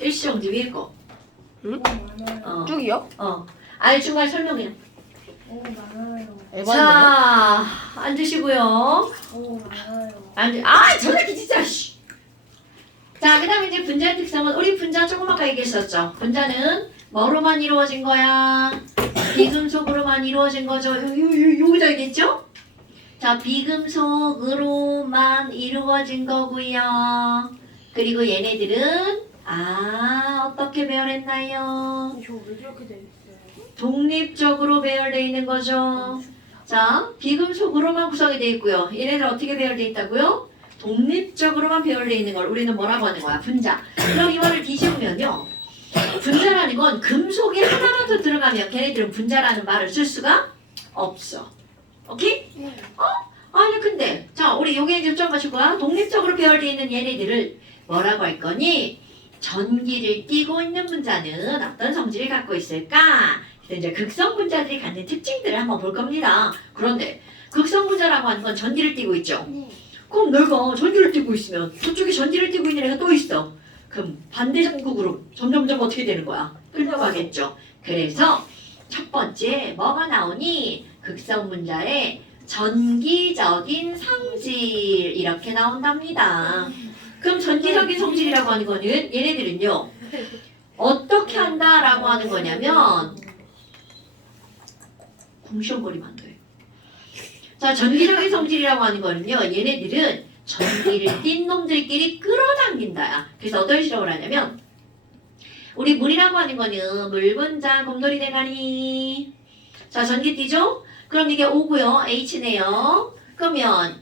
일시정지 위에 거. 너무 많아요. 어. 쭉이요? 어. 아니, 중간에 설명해. 너무 많아요. 에반데. 자, 앉으시고요. 너무 많아요. 저 새끼 진짜, 씨. 자, 그 다음에 이제 분자의 특성은, 우리 분자 조금 아까 얘기했었죠. 분자는 뭐로만 이루어진 거야? 비금속으로만 이루어진 거죠. 여기다 얘기했죠? 자, 비금속으로만 이루어진 거고요. 그리고 얘네들은, 어떻게 배열했나요? 저왜 저렇게 돼 있어요? 독립적으로 배열되어 있는 거죠. 자, 비금속으로만 구성이 되어 있고요. 얘네들 어떻게 배열되어 있다고요? 독립적으로만 배열되어 있는 걸 우리는 뭐라고 하는 거야? 분자. 그럼 이 말을 뒤집으면요. 분자라는 건 금속이 하나만 더 들어가면 걔네들은 분자라는 말을 쓸 수가 없어. 오케이? 아니 근데 자 우리 요게 이제 좀 마실 거야. 독립적으로 배열되어 있는 얘네들을 뭐라고 할 거니? 전기를 띠고 있는 분자는 어떤 성질을 갖고 있을까? 그래서 이제 극성 분자들이 갖는 특징들을 한번 볼 겁니다. 그런데 극성 분자라고 하는 건 전기를 띠고 있죠. 네. 그럼 내가 전기를 띠고 있으면 저쪽에 전기를 띠고 있는 애가 또 있어. 그럼 반대 전국으로 점점점 어떻게 되는 거야? 끌려가겠죠. 그래서 첫 번째 뭐가 나오니? 극성 분자의 전기적인 성질 이렇게 나온답니다. 그럼 전기적인 성질이라고 하는 거는 얘네들은요. 어떻게 한다라고 하는 거냐면 궁시렁거리면 안 돼. 자, 전기적인 성질이라고 하는 거는요. 얘네들은 전기를 띤 놈들끼리 끌어당긴다야. 그래서 어떤 식으로 하냐면 우리 물이라고 하는 거는 물 분자 곰돌이 대가리. 자, 전기 띠죠? 그럼 이게 O고요. H네요. 그러면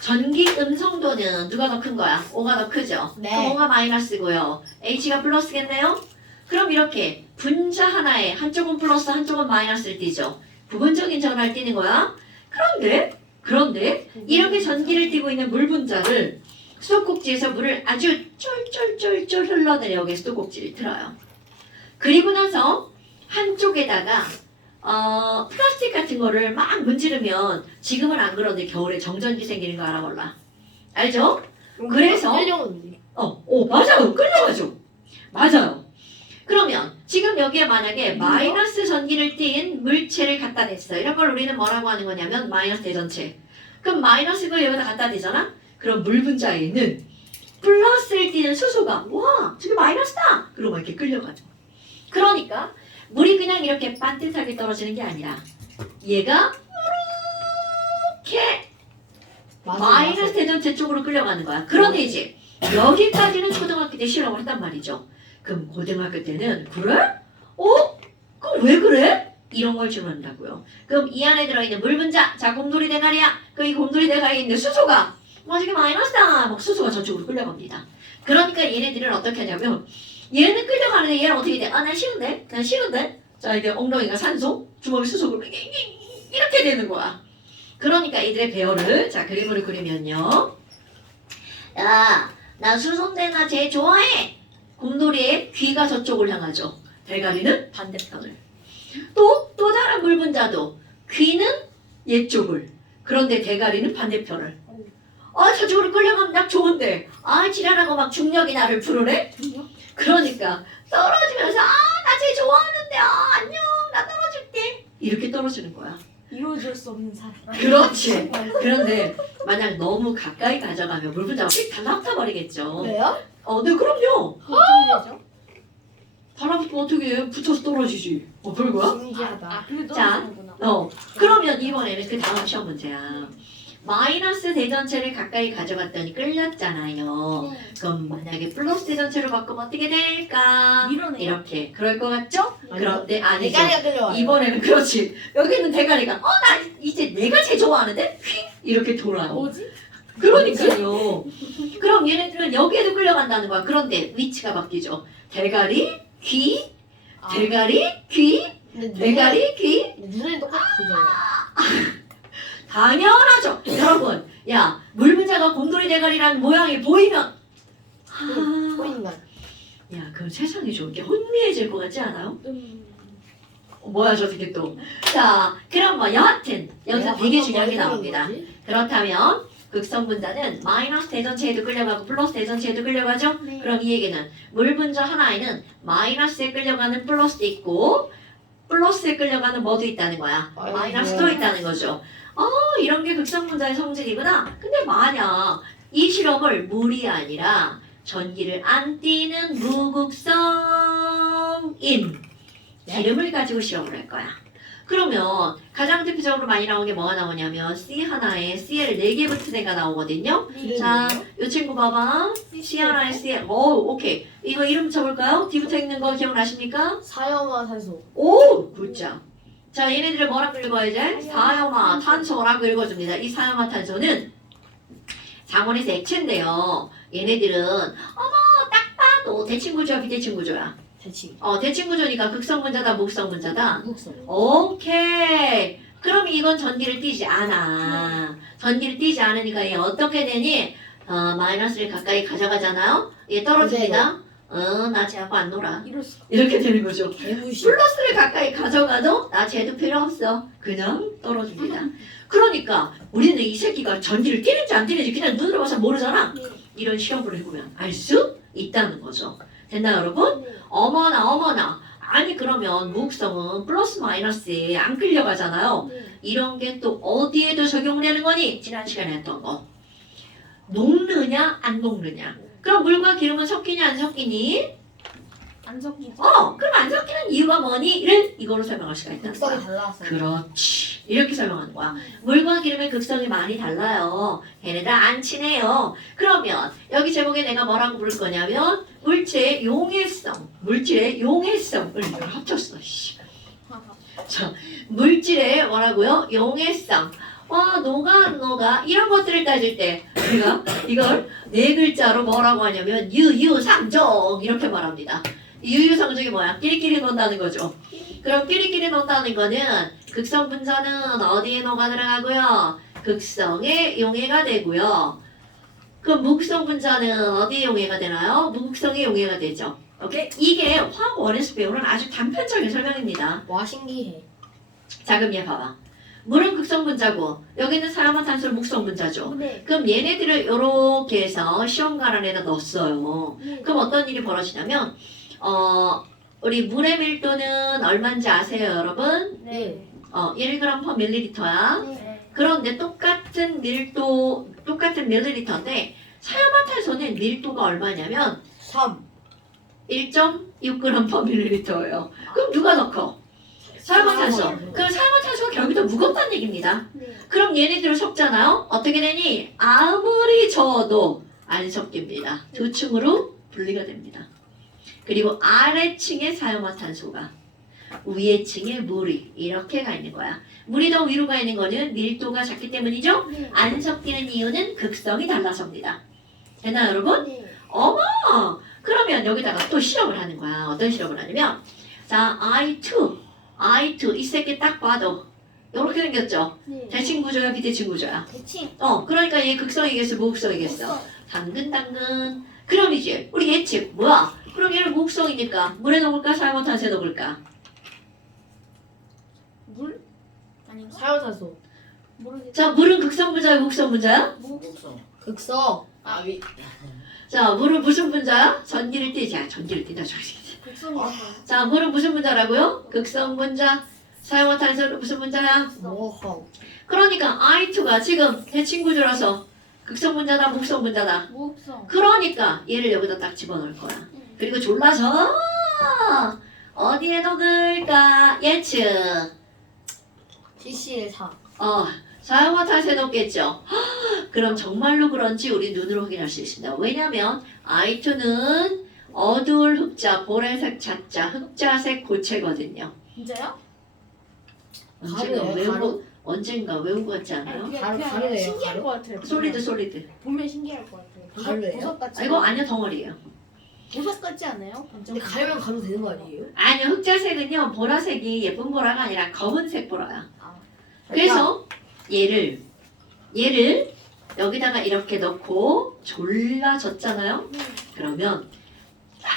전기 음성도는 누가 더 큰 거야? O가 더 크죠? 네. 그럼 O가 마이너스고요. H가 플러스겠네요? 그럼 이렇게 분자 하나에 한쪽은 플러스 한쪽은 마이너스를 띠죠. 부분적인 전화를 띠는 거야. 그런데 이렇게 전기를 띠고 있는 물 분자를 수도꼭지에서 물을 아주 쫄쫄쫄쫄 흘러내려 여기 수도꼭지를 틀어요. 그리고 나서 한쪽에다가 플라스틱 같은 거를 막 문지르면 지금은 안 그러는데 겨울에 정전기 생기는 거 알아 몰라? 알죠? 그래서 맞아요. 끌려가죠. 맞아요. 그러면 지금 여기에 만약에 마이너스 전기를 띤 물체를 갖다 댔어. 이런 걸 우리는 뭐라고 하는 거냐면 마이너스 대전체. 그럼 마이너스 걸 여기다 갖다 대잖아? 그럼 물 분자에 있는 플러스를 띠는 수소가 와 저게 마이너스다. 그러고 이렇게 끌려가죠. 그러니까 물이 그냥 이렇게 반듯하게 떨어지는 게 아니라 얘가 이렇게 마이너스 대전체 쪽으로 끌려가는 거야. 그런데 이제 여기까지는 초등학교 때 실험을 했단 말이죠. 그럼 고등학교 때는 그래? 그럼 왜 그래? 이런 걸 질문한다고요. 그럼 이 안에 들어있는 물 분자, 자 곰돌이 대가리야. 그럼 이 곰돌이 대가리에 있는 수소가 저게 마이너스다. 막 수소가 저쪽으로 끌려갑니다. 그러니까 얘네들은 어떻게 하냐면 얘는 끌려가는데 얘는 어떻게 돼? 난 싫은데? 난 싫은데? 자 이게 엉덩이가 산소, 주먹이 수소 이렇게 되는 거야. 그러니까 이들의 배열을 자 그림으로 그리면요. 야, 나 수소인데 나 쟤 좋아해. 곰돌이의 귀가 저쪽을 향하죠. 대가리는 반대편을. 또 다른 물 분자도 귀는 얘쪽을. 그런데 대가리는 반대편을. 저쪽으로 끌려가면 딱 좋은데 지랄하고 막 중력이 나를 부르네? 그러니까 떨어지면서 나 쟤 좋아하는데 안녕 나 떨어질게 이렇게 떨어지는 거야. 이루어질 수 없는 사랑. 그렇지. 그런데 만약 너무 가까이 가져가면 물 분자가 휙 달라붙어버리겠죠. 왜요? 네 그럼요. 어떻게 되죠? 달라붙으면 어떻게 해? 붙어서 떨어지지. 별거야? 신기하다. 그래도 자. 떨어지는구나. 그러면 이번에는 그 다음 시험 문제야. 마이너스 대전체를 가까이 가져갔더니 끌렸잖아요. 그럼 만약에 플러스 대전체로 바꾸면 어떻게 될까? 밀어내요. 이렇게. 그럴 것 같죠? 그런데 아니죠. 대가리가 끌려와요. 이번에는 그렇지. 여기는 대가리가 나 이제 내가 제일 좋아하는데? 휙! 이렇게 돌아요. 뭐지? 그러니까요. 그럼 얘네들은 여기에도 끌려간다는 거야. 그런데 위치가 바뀌죠. 대가리, 귀, 대가리, 귀, 근데 대가리, 귀. 눈에 똑같죠. 당연하죠. 여러분, 야, 물 분자가 곰돌이 대가리라는 모양이 보이면 보인간. 야, 그럼 세상이 좀 이렇게 혼미해질 것 같지 않아요? 뭐야, 저 새끼 또. 자, 그럼 여하튼 여기서 되게 중요한 게 나옵니다. 그렇다면 극성 분자는 마이너스 대전체에도 끌려가고 플러스 대전체에도 끌려가죠? 네. 그럼 이 얘기는 물 분자 하나에는 마이너스에 끌려가는 플러스도 있고 플러스에 끌려가는 뭐도 있다는 거야. 마이너스도 있다는 거죠. 이런 게 극성 분자의 성질이구나. 근데 만약 이 실험을 물이 아니라 전기를 안 띠는 무극성인 기름을 가지고 실험을 할 거야. 그러면 가장 대표적으로 많이 나오는 게 뭐가 나오냐면 C 하나에 Cl 4개 붙은 애가 나오거든요. 자, 이 친구 봐봐. C 하나에 Cl. 오케이. 이거 이름 쳐볼까요? 뒤붙어 있는 거 기억나십니까? 사염화산소. 오, 굿자. 자, 얘네들을 뭐라고 읽어야 이제? 사염화탄소라고 읽어줍니다. 이 사염화탄소는 상온에서 액체인데요. 얘네들은 딱 봐도 대칭구조야, 비대칭구조야? 대칭. 대칭구조니까 극성분자다, 무극성분자다? 무극성. 오케이. 그럼 이건 전기를 띠지 않아. 전기를 띠지 않으니까 얘 어떻게 되니? 마이너스를 가까이 가져가잖아요? 얘 떨어집니다. 나 쟤하고 안 놀아. 이럴 수가. 이렇게 되는 거죠. 개무시. 플러스를 가까이 가져가도 나 쟤도 필요 없어. 그냥 떨어집니다. 그러니까 우리는 이 새끼가 전기를 띠는지 안 띠는지 그냥 눈으로 봐서 모르잖아. 이런 시험을 해보면 알 수 있다는 거죠. 됐나 여러분? 어머나. 아니 그러면 무극성은 플러스 마이너스에 안 끌려가잖아요. 이런 게 또 어디에도 적용되는 거니? 지난 시간에 했던 거. 녹느냐 안 녹느냐. 그럼 물과 기름은 섞이냐 안 섞이니? 안 섞이죠. 그럼 안 섞이는 이유가 뭐니?를 이거로 설명할 수가 있다는 거야. 극성이 달라서. 그렇지. 이렇게 설명하는 거야. 물과 기름의 극성이 많이 달라요. 걔네들 안 친해요. 그러면 여기 제목에 내가 뭐라고 부를 거냐면 물질의 용해성. 물질의 용해성을 이걸 합쳤어. 씨. 자, 물질의 뭐라고요? 용해성. 녹아 안 녹아 이런 것들을 따질 때 우리가 이걸 네 글자로 뭐라고 하냐면 유유상종 이렇게 말합니다. 유유상종이 뭐야? 끼리끼리 논다는 거죠. 그럼 끼리끼리 논다는 거는 극성 분자는 어디에 녹아 들어가고요? 극성에 용해가 되고요. 그럼 무극성 분자는 어디에 용해가 되나요? 무극성에 용해가 되죠. 오케이? 이게 화학원에서 배우는 아주 단편적인 설명입니다. 와 신기해. 자, 그럼 얘 봐봐. 물은 극성 분자고 여기는 사염화탄소는 무극성 분자죠. 네. 그럼 얘네들을 이렇게 해서 시험관 안에다 넣었어요. 네. 그럼 어떤 일이 벌어지냐면 우리 물의 밀도는 얼마인지 아세요, 여러분? 네. 1g/ml야. 네. 그런데 똑같은 밀리리터인데 사염화탄소는 밀도가 얼마냐면 3. 1.6g/ml예요. 그럼 누가 더 커? 사염화탄소. 그럼 사염화탄소가 결국 더 무겁다는 얘기입니다. 네. 그럼 얘네들을 섞잖아요. 어떻게 되니? 아무리 저어도 안 섞입니다. 두 층으로 분리가 됩니다. 그리고 아래층에 사염화탄소가 위에 층에 물이 이렇게 가 있는 거야. 물이 더 위로 가 있는 거는 밀도가 작기 때문이죠. 네. 안 섞이는 이유는 극성이 달라서입니다. 되나요, 여러분? 네. 그러면 여기다가 또 실험을 하는 거야. 어떤 실험을 하냐면 자, I2 이 새끼 딱 봐도 이렇게 생겼죠. 네. 대칭 구조야, 비대칭 구조야. 대칭. 그러니까 얘 극성이겠어, 무극성이겠어. 됐어요. 당근 그럼이지. 우리 예측 뭐야? 그럼 얘는 무극성이니까 물에 녹을까 사용탄소에 녹을까? 물? 아닌가? 사요사소. 모르겠어. 자, 물은 극성 분자야, 무극성 분자야? 목성. 극성. 아 위. 자, 물은 무슨 분자야? 전기를 띠자. 전기를 띠다 저기. 극성이야. 자, 물은 무슨 분자라고요? 극성 분자. 사용탄소는 무슨 분자야? 모험. 그러니까 I2가 지금 대칭 구조라서 극성 분자다, 무극성 분자다. 무극성. 그러니까 얘를 여기다 딱 집어넣을 거야. 그리고 졸라서 어디에 녹을까? 예측. CC의 4. 사용화탄소에 녹겠죠. 그럼 정말로 그런지 우리 눈으로 확인할 수 있습니다. 왜냐면 I2는 어두울 흑자, 보라색 자자, 흑자색 고체거든요. 진짜요? 언젠가 가루예요, 외우고 가루? 언젠가 외운 것 같지 않아요? 그게 가루, 그냥 가루예요, 신기할 가루? 것 같아요. 솔리드. 보면 신기할 것 같아요. 가루예요? 보석 같지? 이거 아니야 덩어리예요. 보석 같지 않아요? 근데 가면 가도 되는 거 아니에요? 아니요 흑자색은요 보라색이 예쁜 보라가 아니라 검은색 보라야. 아. 그래서 얘를 여기다가 이렇게 넣고 졸라졌잖아요. 그러면 딱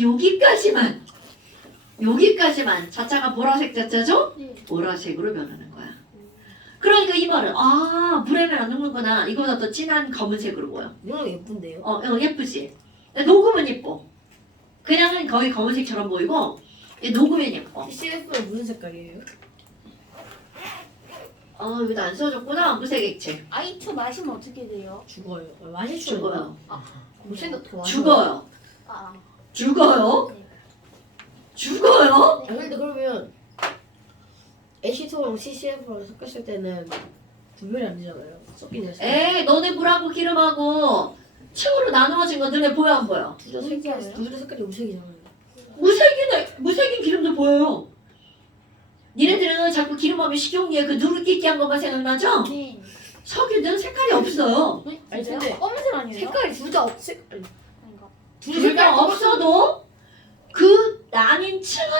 여기까지만 자자가 보라색 자자죠? 네. 보라색으로 변하는 거야. 그러니까 이 말은 물에는 안 녹는구나. 이거보다 더 진한 검은색으로 보여. 이거 예쁜데요? 예쁘지? 근데 녹으면 예뻐. 그냥은 거의 검은색처럼 보이고 녹으면 예뻐. CCF는 무슨 색깔이에요? 여기도 안 써줬구나. 무색 액체. I2 마시면 어떻게 돼요? 죽어요. 맛이 죽어요. 무슨 더 죽어요. 아. 죽어요? 네. 죽어요? 근데 그러면 H2랑 CCF랑 섞였을 때는 구별이 안 되잖아요. 섞이는 에이 너네 물하고 기름하고 층으로 나누어진 거 너네 보여 안 보여? 둘 다 색깔이 무색이잖아요. 무색인 기름도 보여요. 니네들은 자꾸 기름 하면 식용유에 그 누르끼끼한 것만 생각나죠? 네. 석유는 색깔이 없어요. 네? 아니, 진짜요? 근데 검은색 아니에요? 색깔이 둘 다 없색. 아닌가? 둘 다 없어도 그 나뉜 층은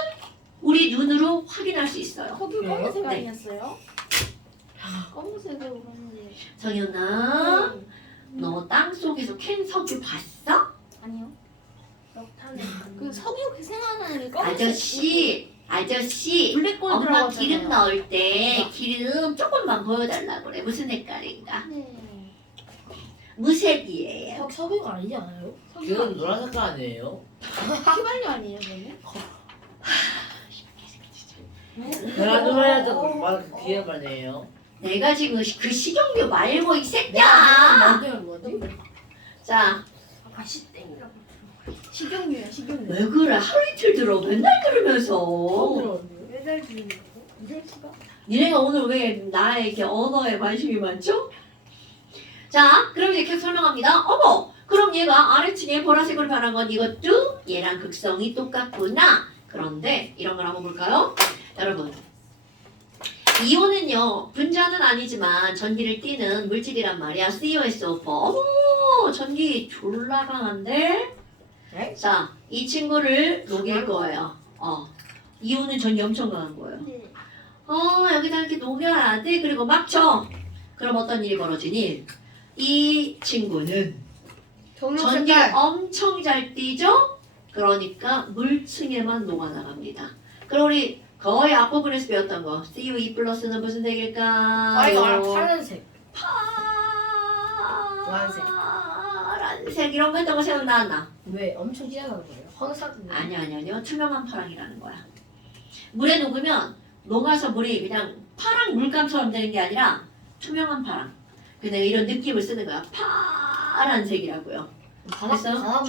우리 눈으로 확인할 수 있어요. 석유 네. 검은색 네. 아니었어요? 검은색으로 그런지. 정연아, 너 땅속에서 캔 석유 봤어? 아니요. 역탄에 그 석유 생각나는 게 검은색. 아저씨, 블랙골 엄마 들어가잖아요. 기름 넣을 때 기름 조금만 보여달라고 그래. 무슨 색깔인가? 네. 무색이에요. 석유가 아니지 않아요? 이건 노란 색깔 아니에요? 휘발유 아니에요, 그러면? 내가 노란색깔 막 기름 아니에요? 내가 지금 그 식용유 말고 이 야! 새끼야. 만드는 거지? 자, 맛있땡이라고. 식용유야, 식용유. 왜 그래? 하루 이틀 들어. 맨날 그러면서. 들었는데요? 매달 주는 거? 이럴 수가? 니네가 오늘 왜 나에게 언어에 관심이 많죠? 자, 그럼 이제 계속 설명합니다. 어머, 그럼 얘가 아래층에 보라색으로 변한 건 이것도 얘랑 극성이 똑같구나. 그런데 이런 걸 한번 볼까요? 여러분, 이온은요, 분자는 아니지만 전기를 띠는 물질이란 말이야. COSO4. 어머, 전기 졸라 강한데? 네? 자, 이 친구를 녹일 거예요. 이온은 전기 엄청 강한 거예요. 네. 여기다 이렇게 녹여야 돼. 그리고 막 쳐. 그럼 어떤 일이 벌어지니? 이 친구는 전기 엄청 잘 띠죠? 그러니까 물층에만 녹아나갑니다. 그럼 우리 거의 앞부분에서 배웠던 거 CU2 플러스는 무슨 색일까? 이거 파란색. 파란색 이런 거 했던 거 생각나나? 왜? 엄청 진하다는 거예요? 황사도. 아니요. 투명한 파랑이라는 거야. 물에 녹으면 녹아서 물이 그냥 파랑 물감처럼 되는 게 아니라 투명한 파랑. 그래서 내가 이런 느낌을 쓰는 거야. 파란색이라고요. 그래서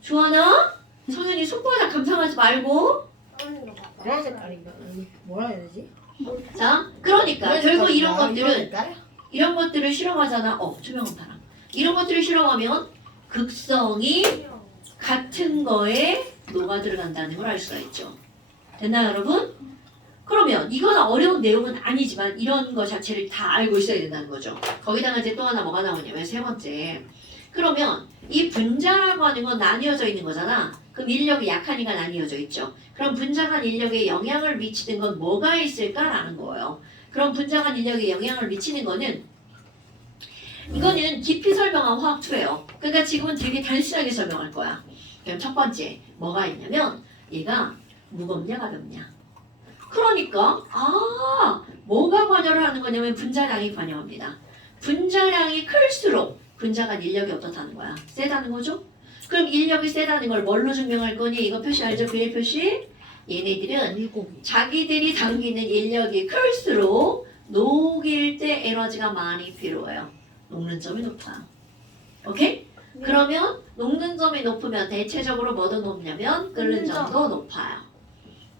주원아, 성현이 손바닥 감상하지 말고. 그런 색깔인가? 아니, 뭐라 해야 되지? 자, 그러니까 결국 이런 것들은 색깔? 이런 것들을 실험하잖아. 투명한 파랑. 이런 것들을 실험하면 극성이 같은 거에 녹아 들어간다는 걸 알 수가 있죠. 됐나요, 여러분? 그러면 이건 어려운 내용은 아니지만 이런 거 자체를 다 알고 있어야 된다는 거죠. 거기다가 이제 또 하나 뭐가 나오냐면 세 번째. 그러면 이 분자라고 하는 건 나뉘어져 있는 거잖아. 그럼 인력이 약하니까 나뉘어져 있죠. 그럼 분자 간 인력에 영향을 미치는 건 뭐가 있을까라는 거예요. 그럼 분자 간 인력에 영향을 미치는 거는 이거는 깊이 설명한 화학2예요. 그러니까 지금은 되게 단순하게 설명할 거야. 그럼 첫 번째 뭐가 있냐면 얘가 무겁냐 가볍냐. 그러니까 뭐가 관여를 하는 거냐면 분자량이 관여합니다. 분자량이 클수록 분자간 인력이 어떻다는 거야? 세다는 거죠? 그럼 인력이 세다는 걸 뭘로 증명할 거니? 이거 표시 알죠? 비례 표시? 얘네들은 물고기. 자기들이 당기는 인력이 클수록 녹일 때 에너지가 많이 필요해요. 녹는 점이 높아요. 오케이? 그러면 녹는 점이 높으면 대체적으로 뭐도 높냐면 끓는 점도 높아요.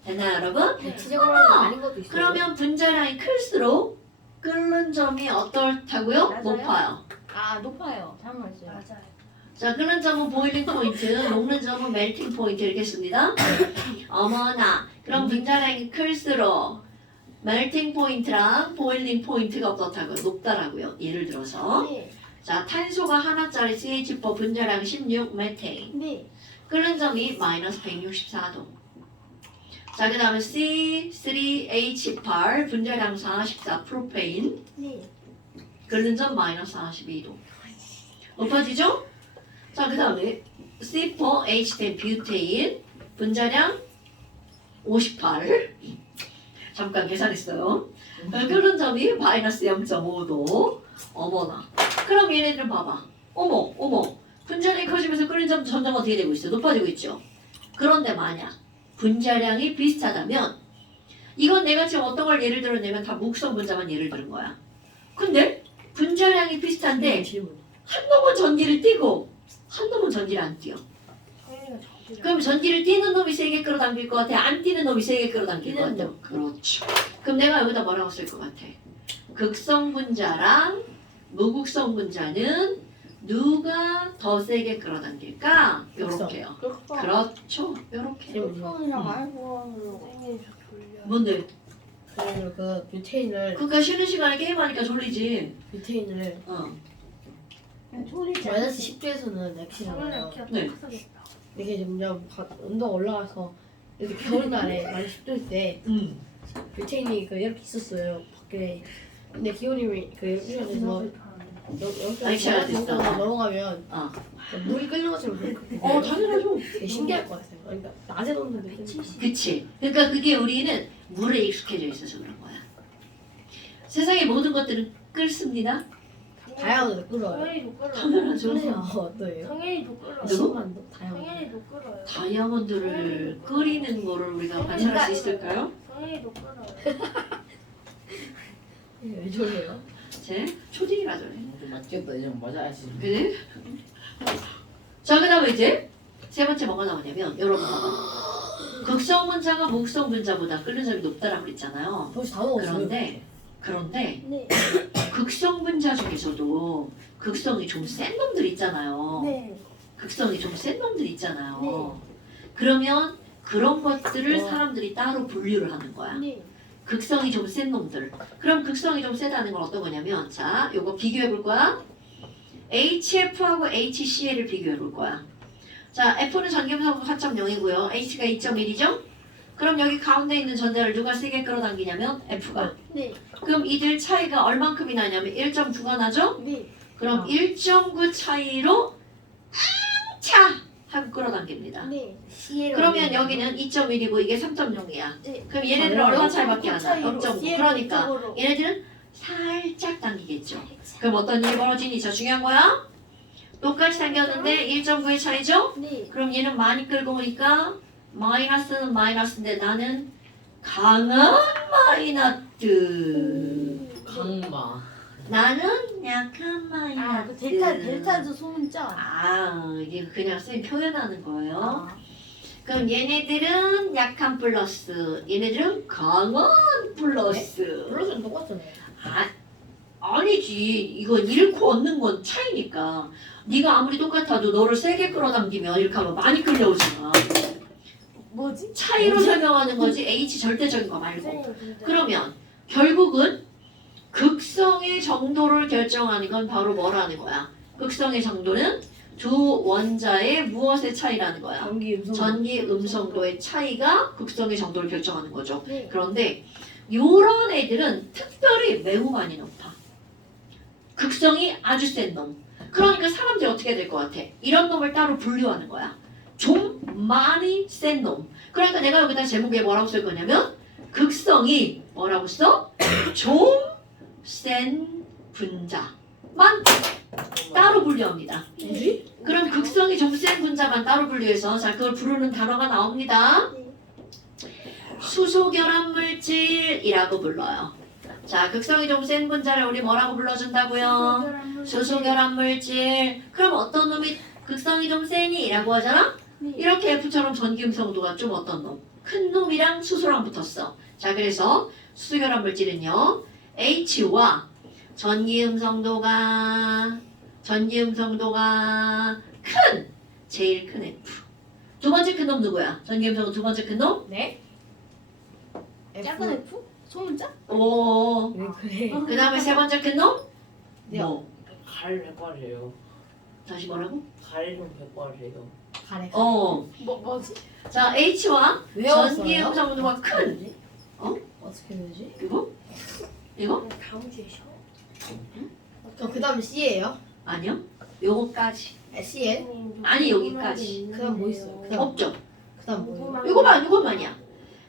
됐나요, 여러분? 대체적으로는 아닌 것도 있어요. 그러면 분자량이 클수록 끓는 점이 어떻다고요? 낮아요? 높아요. 아 높아요. 잘못 말했어요. 맞아요. 자, 끓는 점은 보일링 포인트, 녹는 점은 멜팅 포인트 이렇게 씁니다. 어머나, 그럼 분자량이 클수록 멜팅 포인트랑 보일링 포인트가 어떻다고요? 높다라고요. 예를 들어서 네. 자, 탄소가 하나짜리 CH4 분자량 16 메테인. 네. 끓는 점이 마이너스 164도. 자, 그 다음에 C3H8 분자량 44 프로페인. 네. 끓는 점 마이너스 42도. 높아지죠? 자, 그 다음에 C4H10 뷰테인 분자량 58. 잠깐 계산했어요. 끓는 점이 마이너스 0.5도. 어머나. 그럼 얘네들은 봐봐. 어머. 분자량이 커지면서 끓는 점 점점 어떻게 되고 있어? 높아지고 있죠? 그런데 만약 분자량이 비슷하다면 이건 내가 지금 어떤 걸 예를 들었냐면 다 무극성 분자만 예를 들은 거야. 근데 분자량이 비슷한데 질문. 한 놈은 전기를 띠고 한 놈은 전기를 안 띠어. 그럼 전기를 띠는 놈이 세게 끌어당길 것 같아? 안 띠는 놈이 세게 끌어당길 것 같아? 띠는 그렇죠. 그럼 내가 여기다 뭐라고 쓸 것 같아? 극성 분자랑 무극성 분자는 누가 더 세게 끌어당길까? 요렇게요. 그렇죠. 요렇게. 질문이요. 형이랑 알고 뭔데? 그래서 그 뷰테인을 그러니까 쉬는 시간에 게임하니까 졸리지. 뷰테인을 어. 마이너스 10도에서는 액시잖아요. 네. 이렇게 점점 온도가 올라가서 이렇게 겨울날에 마이너스 10도일 때 뷰테인이 그 이렇게 있었어요 밖에. 근데 기온이 그 열기관에서 액시가 여기서 됐어. 넘어가면 어. 물이 끓는 것처럼 그렇거든요. 당연하죠. 되게 신기할 것 같아요. 그러니까 낮에 넣는데 그치. 그러니까 그게 우리는 물에 익숙해져 있어서 그런 거야. 세상의 모든 것들은 끓습니다. 다양하게 끓어요. 당연히도 끓어요. 당연하죠. 어떠해요? 당연히도 끓어요. 누구? 시간도 다양하게. 당연히도 끓어요. 다이아몬드를 끓이는 거를 우리가 관찰할 수 있을까요? 당연히도 끓어요. 왜 저래요? 제 초딩이라 저래. 좀 맞겠다. 이제 맞아야지. 그지? 자, 그 다음에 이제 세 번째 뭐가 나오냐면 여러분 봐봐. 극성 분자가 무극성 분자보다 끓는 점이 높다라고 그랬잖아요. 벌써 다 먹었어요. 그런데 네. 극성 분자 중에서도 극성이 좀 센 놈들 있잖아요. 네. 극성이 좀 센 놈들 있잖아요. 그러면 그런 것들을 사람들이 따로 분류를 하는 거야. 네. 극성이 좀 센 놈들. 그럼 극성이 좀 세다는 건 어떤 거냐면 자, 요거 비교해 볼 거야. HF하고 HCl을 비교해 볼 거야. 자, F는 전기음성도 4.0이고요. H가 2.1이죠? 그럼 여기 가운데 있는 전자를 누가 세게 끌어당기냐면 F가. 네. 그럼 이들 차이가 얼만큼이 나냐면 1.9가 나죠? 네. 그럼 1.9 차이로 차 하고 끌어당깁니다. 네. 그러면 여기는 2.1이고 이게 3.0이야. 네. 그럼 얘네들은 얼마 차이밖에 안 나? 차이로 0.9. CL 그러니까 이쪽으로. 얘네들은 살짝 당기겠죠. 그럼 어떤 일이 벌어지니? 저 중요한 거야. 똑같이 당겼는데 1.9의 차이죠? 네. 그럼 얘는 많이 끌고 오니까 마이너스는 마이너스인데 나는 강한 마이너스. 강마. 나는 약한 마이너스. 아, 그 델타도 소문자. 아, 이게 그냥 쌤이 표현하는 거예요. 아. 그럼 얘네들은 약한 플러스, 얘네들은 강한 플러스. 플러스는 똑같잖아요. 아니지. 이건 잃고 얻는 건 차이니까. 네가 아무리 똑같아도 너를 세게 끌어당기면 이렇게 하면 많이 끌려오잖아. 뭐지? 차이로 설명하는 거지 H 절대적인 거 말고. 그러면 결국은 극성의 정도를 결정하는 건 바로 뭐라는 거야? 극성의 정도는 두 원자의 무엇의 차이라는 거야? 전기 음성도의 차이가 극성의 정도를 결정하는 거죠. 네. 그런데 요런 애들은 특별히 매우 많이 높아. 극성이 아주 센 놈. 그러니까 사람들이 어떻게 될 것 같아? 이런 놈을 따로 분류하는 거야. 좀 많이 센 놈. 그러니까 내가 여기다 제목에 뭐라고 쓸 거냐면 극성이 뭐라고 써? 좀 센 분자만 따로 분류합니다. 뭐지? 그럼 극성이 좀 센 분자만 따로 분류해서 자 그걸 부르는 단어가 나옵니다. 수소결합 물질이라고 불러요. 자 극성이 좀 센 분자를 우리 뭐라고 불러준다고요? 수소결합 물질. 그럼 어떤 놈이 극성이 좀 세니? 라고 하잖아? 이렇게 F처럼 전기음성도가 좀 어떤 놈? 큰 놈이랑 수소랑 붙었어. 자 그래서 수소결합 물질은요. H와 전기음성도가 큰 제일 큰 F. 두 번째 큰 놈 누구야? 전기음성도 두 번째 큰 놈? 네? 작은 F? 소문자? 오. 왜 그래? 그 다음에 세 번째 큰 놈? 네. 뭐? 갈 백과래요. 다시 뭐라고? 갈은 백과래요. 가래. 뭐지? 자 H와 외웠어요? 전기음성도가 큰 어떻게 되지? 이거? 다음 주에 쉬어. 그 다음에 C예요? 아니요. 요거까지. CN? 아니, 여기까지. 그다음 뭐 있어요? 그다음 없죠. 그 다음 뭐예요? 요거만이야.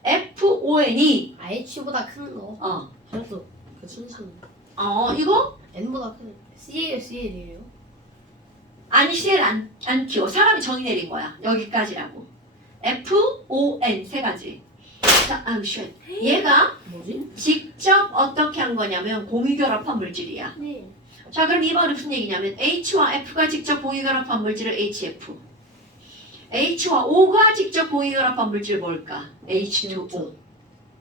FON이 H보다 큰 거. 그래도 그 순서는 이거? N보다 큰 C예요, CL이에요? 아니 CL 안 키워. 사람이 정의 내린 거야. 여기까지라고. FON 세 가지. 자, 쉣. 얘가 뭐지? 직접 어떻게 한 거냐면 공유결합한 물질이야. 네. 자, 그럼 이번에 무슨 얘기냐면 H와 F가 직접 공유결합한 물질을 HF. H와 O가 직접 공유결합한 물질 뭘까? H2O.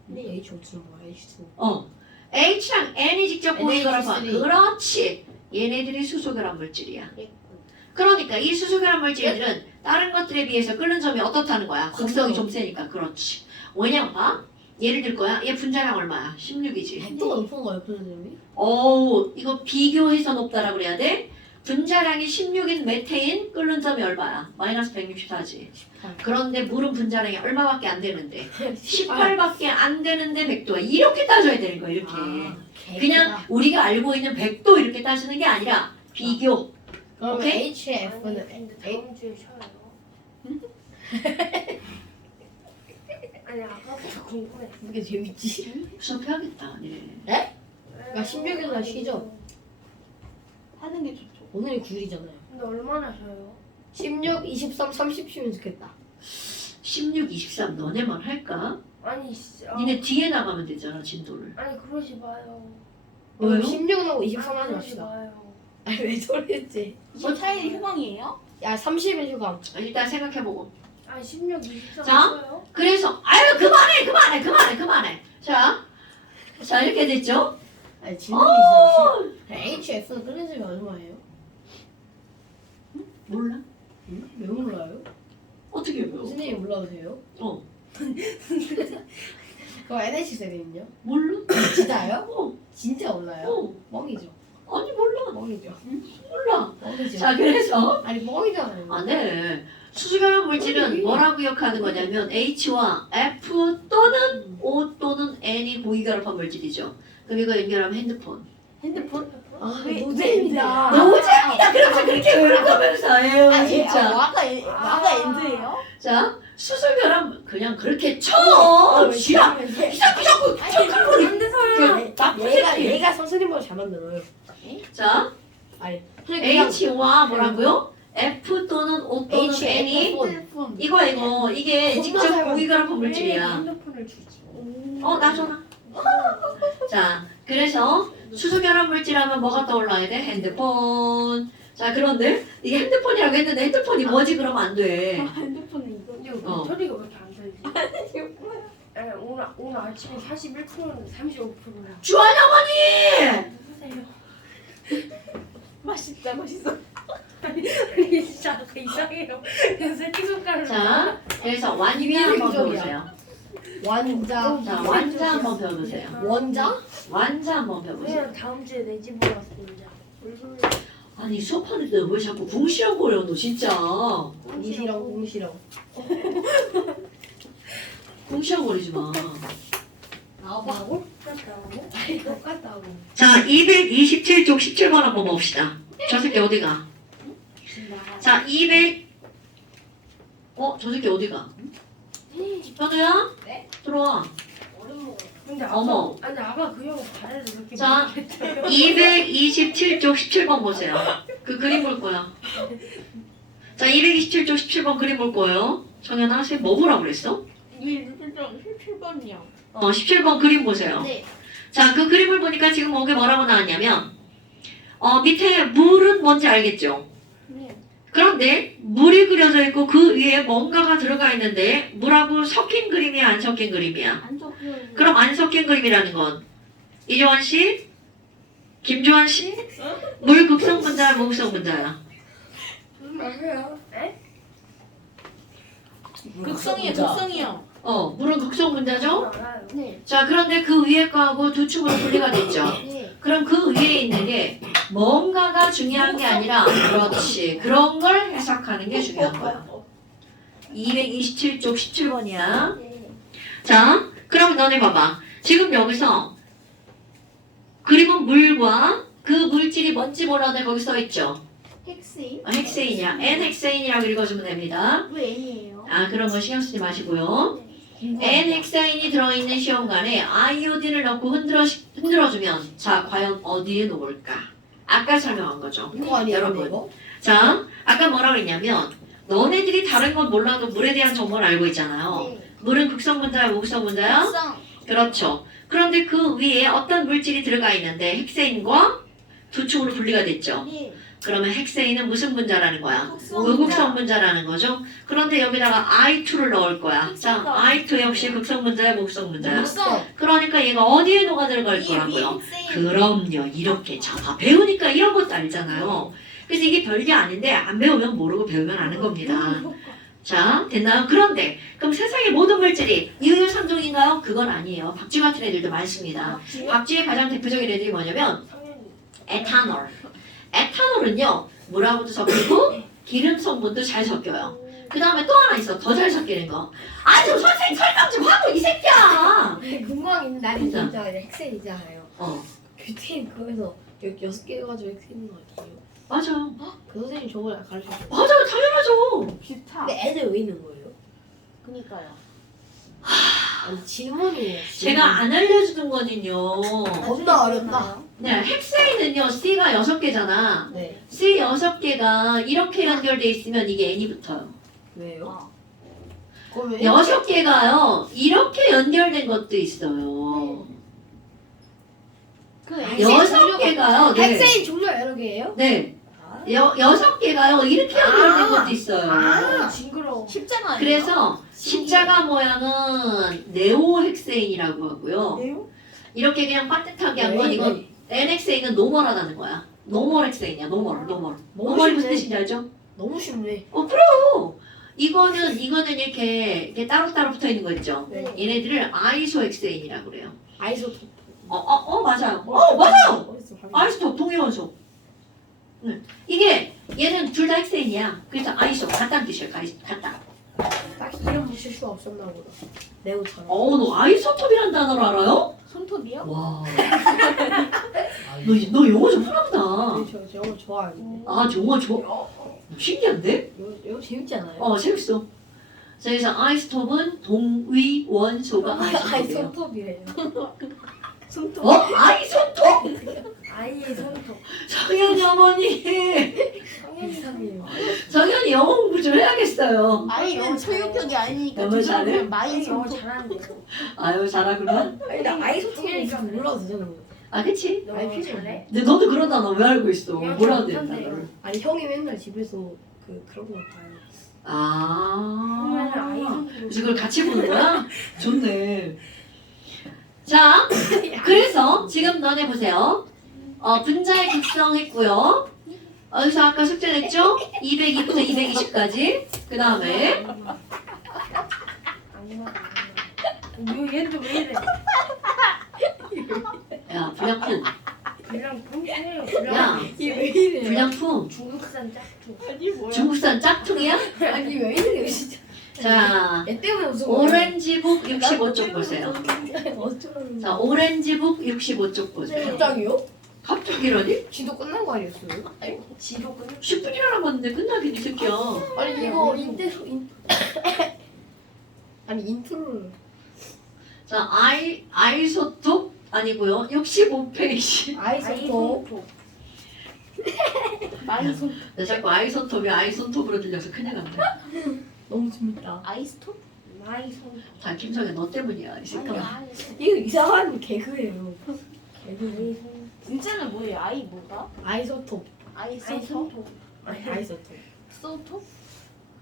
네. H5는 뭐야? H2. H랑 N이 직접 공유결합한 NH3. 그렇지. 얘네들이 수소결합 물질이야. 그러니까 이 수소결합 물질들은 다른 것들에 비해서 끓는 점이 어떻다는 거야? 극성이 좀 세니까. 그렇지. 왜냐면 봐. 예를 들 거야. 얘 분자량 얼마야? 16이지. 100도가 높은 거예요, 그 점이? 이거 비교해서 높다라 그래야 돼? 분자량이 16인 메테인 끓는 점이 얼마야? 마이너스 164지. 18. 그런데 물은 분자량이 얼마밖에 안 되는데 18밖에 안 되는데 100도야. 이렇게 따져야 되는 거야. 이렇게. 그냥 우리가 알고 있는 100도 이렇게 따지는 게 아니라 비교. 그러면 오케이? HF는 근데 다음 주에 쉬어요. 아니 아까부터 궁금해. 이게 재밌지? 수업해야겠다. 예. 야, 16일 날 쉬죠? 하는 게 좋죠. 오늘이 9일이잖아요. 근데 얼마나 쉬어요? 16, 23, 30 쉬면 좋겠다. 16, 23 너네만 할까? 아니 니네 뒤에 나가면 되잖아 진도를. 아니 그러지 마요. 그럼 왜요? 16하고 23 하지 그러지 맙시다. 마요. 아니, 왜 저랬지? 뭐 차이 휴방이에요? 야, 30일 휴강. 일단 생각해보고. 아니 16, 23 자. 쉬어요? 그래서 그만해. 자 이렇게 됐죠? 아니, 질문이 있어요. HF는 끓는 점이 얼마예요? 몰라. 왜 몰라요? 어떻게 배워? 선생님 몰라도 돼요? 어. 그럼 NH 세대는요? 몰라? 진짜요? 어. 진짜 몰라요? 어. 멍이죠. 아니 몰라. 멍이죠. 몰라. 멍이죠. 자 그래서 아니, 멍이잖아요. 네. 수소결합 물질은 뭐라고 기억하는 거냐면 H와 F 또는 O 또는 N이 고위결합한 물질이죠. 그럼 이거 연결하면 핸드폰. 핸드폰? 아, 왜- 노잼이다. 노잼이다. 그래서 그렇게 부르면서 에휴 진짜. 아까 엔드예요? 자 수소결합 그냥 그렇게 쳐. 지랄. 자꾸 얘가 선생님보다 잘 만들어요. 자 아니, 그냥 H와 뭐라고요? F 또는 O 또는 H, N이 F, 이거 이게 겁나 직접 잘 고위결합한 물질이야. 핸드폰을 주지. 놔줘라. 자, 그래서 수소결합 물질하면 뭐가 떠올라야 돼? 핸드폰. 자, 그런데 이게 핸드폰이라고 했는데 핸드폰이 뭐지? 그러면 안 돼. 핸드폰은 이거 배터리가 왜 이렇게 안 달지? 아니, 오늘 아침에 41%는 35%야. 주한 어머니! 누구세요? 맛있어. 아니 진짜 아까 이상해요. 그냥 새끼손가락으로. 자, 그래서 완자 한번 배워보세요. 완자. 자, 완자 한번 배워보세요. 원자? 완자 한번 배워보세요. 그냥 다음 주에 내 집으로 왔습니다. 아니, 수업하는데 왜 자꾸 궁시렁거려, 너 진짜. 공시렁. 궁시렁거리지 마. 나와봐. 똑같다고? 아니 똑같다고. 자, 227쪽 17번 한번 봅시다. 저 새끼 어디가? 자, 200. 저 새끼 어디가? 현우야? 네? 들어와. 근데 아까 어머. 아니 아까 그 형 잘해서 그렇게 자, 모르겠대요. 227쪽 17번 보세요. 그 그림 볼 거야. 자, 227쪽 17번 그림 볼 거예요. 정연아, 쟤 뭐 보라고 그랬어? 17번이요. 17번 그림 보세요. 네. 자, 그 그림을 보니까 지금 거기 뭐라고 나왔냐면, 밑에 물은 뭔지 알겠죠? 네. 그런데 물이 그려져 있고 그 위에 뭔가가 들어가 있는데 물하고 섞인 그림이야, 안 섞인 그림이야? 안 적혀요. 그럼 안 섞인 그림이라는 건 이조환 씨, 김조환 씨, 물 극성 분자야, 무극성 분자야? 맞아요. 에? 극성이요, 극성이요. 물은 극성 분자죠? 알아요. 네. 자, 그런데 그 위에 거하고 두 축으로 분리가 됐죠. 네. 그럼 그 위에 있는 게 뭔가가 중요한 게 아니라 그렇지, 그런 걸 해석하는 게 중요한 거야. 227쪽 17번이야. 네. 자, 그럼 너네 봐봐. 지금 여기서 그림은 물과 그 물질이 뭔지 몰라도 거기 써있죠. 헥세인? 헥세인이야. N헥세인이라고 읽어주면 됩니다. 왜 N이에요? 그런 거 신경 쓰지 마시고요. N헥세인이 들어있는 시험관에 아이오딘을 넣고 흔들어주면 자, 과연 어디에 놓을까? 아까 설명한 거죠. 이거 아니에요 여러분. 이거? 자, 아까 뭐라 그랬냐면 너네들이 다른 건 몰라도 물에 대한 정보를 알고 있잖아요. 네. 물은 극성 분자야, 무극성 분자야? 극성. 그렇죠. 그런데 그 위에 어떤 물질이 들어가 있는데 헥세인과 두 축으로 분리가 됐죠. 네. 그러면 헥세인은 무슨 분자라는 거야? 극성 무극성 분자라는 거죠. 그런데 여기다가 I2를 넣을 거야. 자, I2 역시 극성 분자야, 무극성 분자야? 극성. 그러니까 얘가 어디에 녹아 들어갈 거라고요? 그럼요. 이렇게 자, 배우니까 이런 것도 알잖아요. 그래서 이게 별게 아닌데 안 배우면 모르고 배우면 아는 겁니다. 자, 됐나요? 그런데 그럼 세상의 모든 물질이 유효산종인가요? 그건 아니에요. 박쥐 같은 애들도 많습니다. 박쥐의 가장 대표적인 애들이 뭐냐면 성현이. 에탄올. 에탄올은요, 물하고도 섞이고 기름 성분도 잘 섞여요. 그 다음에 또 하나 있어. 더 잘 섞이는 거. 좀 선생님 설명 좀 하고 이 새끼야. 근데 궁금한 게 있는데 진짜. 진짜 헥센이잖아요. 뷰테인 그거에서 6개 가지고 헥센인 거 아니에요? 맞아. 그 선생님 저번에 가르쳐줬어요. 맞아. 당연하죠. 뷰타. 근데 애들 왜 있는 거예요? 그니까요. 아니 질문이에요. 제가 안 알려주는 거는요. 겁나 어렵다. 네, 헥세인은요, C가 6개잖아. 네. C 6개가 이렇게 연결돼 있으면 이게 N이 붙어요. 왜요? 어. 그러면 6개가요, 이렇게 연결된 것도 있어요. 그 N 6개가요, 네. 헥센 종류가 여러 개예요? 네. 아. 6개가요, 이렇게 연결된 것도 있어요. 아. 징그러워. 십자가 아니에요? 그래서 십자가 모양은 네오헥세인이라고 하고요. 네요? 이렇게 그냥 빠듯하게 한 건 이건 NH세인은 노멀하다는 거야. 노멀헥세인이야, 노멀. 노멀이 무슨 뜻인지 알죠? 너무 쉽네. 이거는 이렇게 따로따로 붙어 있는 거 있죠? 네. 얘네들을 아이소헥세인이라고 그래요. 아이소토프. 맞아요. 맞아요. 어딨어? 아이소토 동위원소. 네. 이게 얘는 둘 다 헥세인이야. 그래서 아이소 같다는 뜻이에요. 같다. 딱히 이름 붙일 수 없었나 보다. 네오처럼. 너 아이소톱이란 단어를 알아요? 손톱이요? 와. 너 영어 좀 하나보다. 네, 저 영어 좋아하는데. 영어 좋아. 신기한데? 영어 재밌지 않아요? 재밌어. 자, 그래서 아이소톱은 동위원소가 아이소톱이에요. 아이소톱이래요. 손톱. 아이소톱? 아이의 손톱. 정연이 어머니. 이상해요. 정연이 영어 공부 좀 해야겠어요. 아이는 소유격이 아니니까 영어 잘해? 그냥 마이 아이 영어 손톱. 잘하는데요. 아유, 잘하구나. 아니 나 아이소톱이니까 몰라도 되잖아요. 그치? 너 영어 잘해? 근데 너도 그런 단어 왜 알고 있어? 영어 뭐라도 못한대요. 되는 단어를. 아니 형이 맨날 집에서 그런 거 봐요. 그러면은 아이 손톱. 그래서 그걸 같이 보는 거야? 좋네. 자, 그래서 지금 너네 보세요. 분자의 극성했고요. 여기서 아까 숙제 냈죠? 202부터 220까지. 그 다음에 얘도 왜 이래? 야, 불량품. 그냥 평소에 야, 그냥 이게 왜 이래요? 불량품. 중국산 짝퉁. 아니 뭐야? 중국산 짝퉁이야? 아니 왜 이래요 진짜? 자, 얘 때문에 웃은 거야. 오렌지북 65쪽 보세요. 어쩌라는 자, 오렌지북 65쪽 보세요. 갑자기요? 갑자기라니? 지도 끝난 거 아니었어요? 지도 끝. 10분이나 남았는데 끝나긴 이 새끼야. 아니 이거 아니 인트로를 자, 아이소톱 아니고요. 65페이지. 아이소토 아이손 나 자꾸 아이소톱이 아이손톱으로 들려서 큰일 났다. 너무 재밌다. 아이스톱? 마이 손. 다 김성애 너 때문이야 이 새끼야. 이거 이상한 개그예요. 개그. 진짜는 뭐예요? 아이 뭐가? 아이소톱. 아이소톱? 아이소톱. 소톱?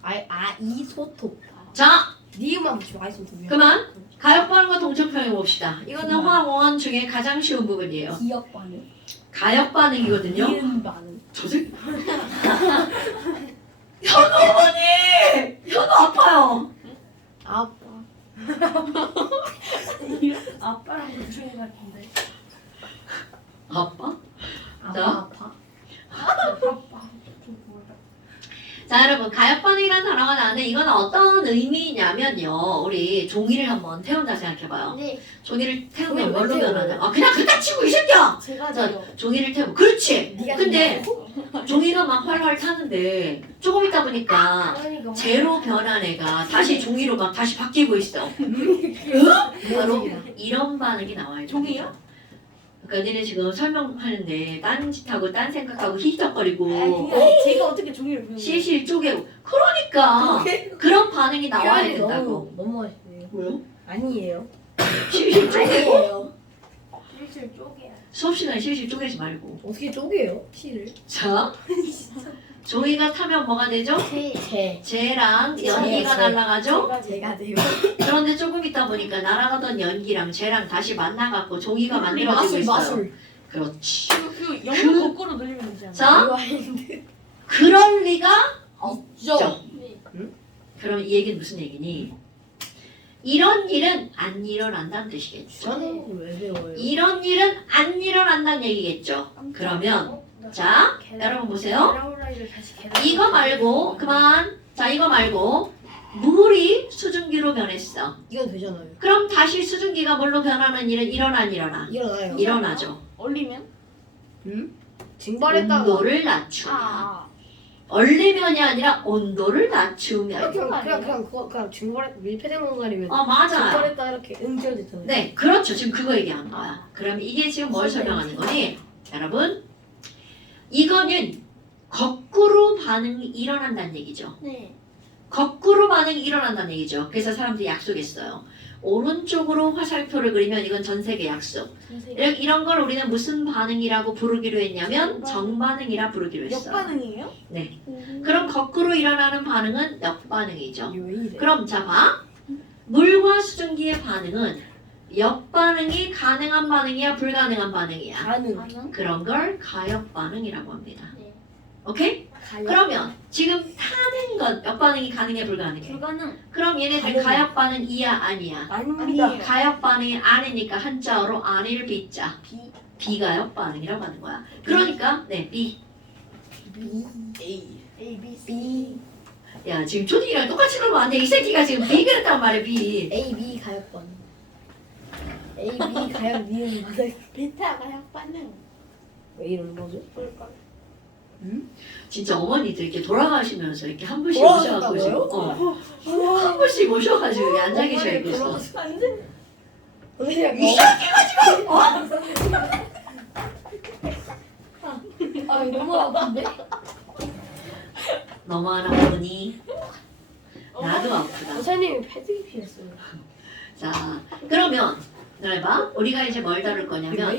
아이소톱. 자, 니은만 붙이고 아이소톱이야. 그만. 가역반응과 동적평해 봅시다. 이거는 화원원 중에 가장 쉬운 부분이에요. 기억 반응. 가역반응이거든요. 니은 반응. 저 새끼. 현우 어머니! 현우 아파요. 아빠. 아빠랑 무중이 같은데. 아빠? 아빠 자. 아파. 아빠. 좀 뭐라. 자, 여러분 가역반응이라는 단어가 나왔는데 이건 어떤 의미냐면요. 우리 종이를 한번 태운다 생각해봐요. 네. 종이를 태우면 종이를 뭘로 왜 태워요? 변하냐? 아, 그냥 그따 치고 이 새끼야! 제가 자, 돼요. 종이를 태우고 그렇지! 네가 근데 종이가 막 활활 타는데 조금 있다 보니까 그러니까 제로 변한 애가 다시 종이로 막 다시 바뀌고 있어. 바로 이런 반응이 나와요. 종이요? 그러니까 니네 지금 설명하는데 딴 짓하고 딴 생각하고 휘적거리고 제가 어떻게 종이를 배우는 실실 쪼개고 그러니까 그런 반응이 나와야 된다고. 너무 맛있네요. 뭐요? 아니에요. 실실 쪼개고 아니에요. 일실 쪼개야. 수업 시간에 실실 쪼개지 말고. 어떻게 쪼개요? 실을? 자, 종이가 타면 뭐가 되죠? 제. 쟤랑 연기가 제. 날아가죠? 제가 돼요. 그런데 조금 있다 보니까 날아가던 연기랑 쟤랑 다시 만나갖고 종이가 만들어지고 있어요. 마술. 그렇지. 그 영어 거꾸로 돌리면 되지 않아요? 자, 이거 아닌데. 그럴 리가 있죠. 네. 그럼 이 얘기는 무슨 얘기니? 이런 일은 안 일어난다는 뜻이겠죠. 저는 왜 배워요? 이런 일은 안 일어난다는 얘기겠죠. 그러면 자, 여러분 보세요. 계란후라이를 다시 계란. 이거 말고 그만. 자, 이거 말고 물이 수증기로 변했어. 이건 되잖아요. 그럼 다시 수증기가 뭘로 변하는 일은 일어나 안 일어나? 일어나요. 일어나죠. 얼리면? 증발했다가 온도를 낮추면. 아. 얼리면이 아니라 온도를 낮추면. 그냥 증발했 밀폐된 공간이면 맞아요. 증발했다 이렇게 응지어졌잖아요. 네, 그렇죠. 지금 그거 얘기한 거야. 그럼 이게 지금 뭘 설명하는 거니? 여러분, 이거는 거꾸로 반응이 일어난다는 얘기죠. 네. 거꾸로 반응이 일어난다는 얘기죠. 그래서 사람들이 약속했어요. 오른쪽으로 화살표를 그리면 이건 전 세계 약속. 이런 걸 우리는 무슨 반응이라고 부르기로 했냐면 정반응이라 부르기로 했어요. 역반응이에요? 네. 그럼 거꾸로 일어나는 반응은 역반응이죠. 왜 이래? 그럼 자 봐. 물과 수증기의 반응은 역반응이 가능한 반응이야 불가능한 반응이야. 가능. 반응? 그런 걸 가역반응이라고 합니다. 네. 오케이? 가요. 그러면 지금 타는 건 역반응이 가능해 불가능해? 불가능. 그럼 얘네들 가능. 가역반응이야 아니야? 아닙니다. 아니에요. 가역반응이 가역반응이 아니니까 한자어로 B자. 비가역반응이라고 하는 거야. 그러니까 네 B. A. A, B, C. B. 야 지금 초딩이랑 똑같이 그러면 안 돼. 이 새끼가 지금 B 그랬단 말이야 B. A B 가역번. A B 가역 니은 맞아. 베타가 역반응. 왜 이러는 거죠? 진짜 어머니들 이렇게 돌아가시면서 이렇게 한 분씩 돌아가셨다고요? 오셔가지고 한 분씩 오셔가지고 여기 앉아 계시고 있어. 안 돼. 선생님 이 새끼가 지금 아 너무 아픈데? 너만 아프니 나도 아프다. 선생님이 패드기 피했어요. 자 그러면 봐 우리가 이제 뭘 다룰 거냐면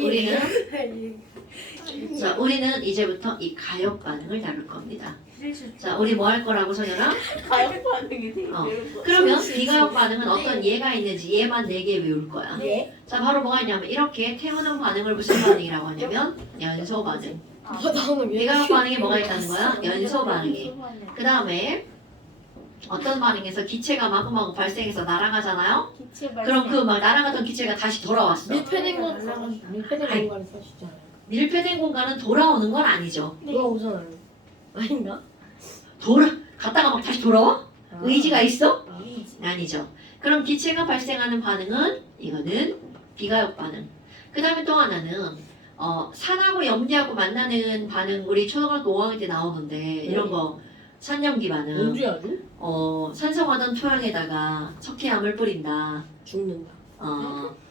우리는 이제부터 이 가역 반응을 다룰 겁니다. 자 우리 뭐 할 거라고 소연아? 가역반응이 되게 그러면 비가역 반응은 어떤 예가 있는지 얘만 4개 외울 거야. 예? 자 바로 뭐가 있냐면 이렇게 태우는 반응을 무슨 반응이라고 하냐면 연소 반응. 나는 비가역 반응에 뭐가 있다는 거야? 연소 반응이. 그 다음에 어떤 반응에서 기체가 마구마구 발생해서 날아가잖아요? 기체 발생. 그럼 그 막 날아가던 기체가 다시 돌아왔어. 밀폐된 공간에 사시잖아요. 밀폐된 공간은 돌아오는 건 아니죠. 돌아오잖아요. 아닌가? 갔다가 막 다시 돌아와? 의지가 있어? 의지. 아니죠. 그럼 기체가 발생하는 반응은 이거는 비가역 반응. 그 다음에 또 하나는 산하고 염기하고 만나는 반응 우리 초등학교 5학년 때 나오는데 이런 거 산염기 반응. 뭔지 아니? 산성화던 토양에다가 석회암을 뿌린다. 죽는다.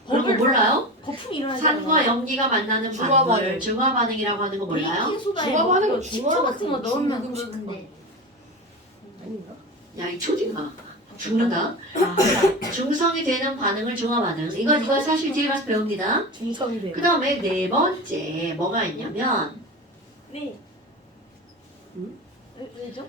그런 거 몰라요? 거품이 일어나지 산과 염기가 만나는 중화 반응을 반응. 중화 반응이라고 하는 거 몰라요? 빙소다에 중화반응은 뭐 식초 같은 거 넣으면 중화반응. 죽는데. 아닌가? 야 이 초딩아 죽는다. 중성이 되는 반응을 중화 반응. 이거 사실 뒤에 가서 배웁니다. 중성이 돼요. 그 다음에 네 번째 뭐가 있냐면 네. 응? 왜죠?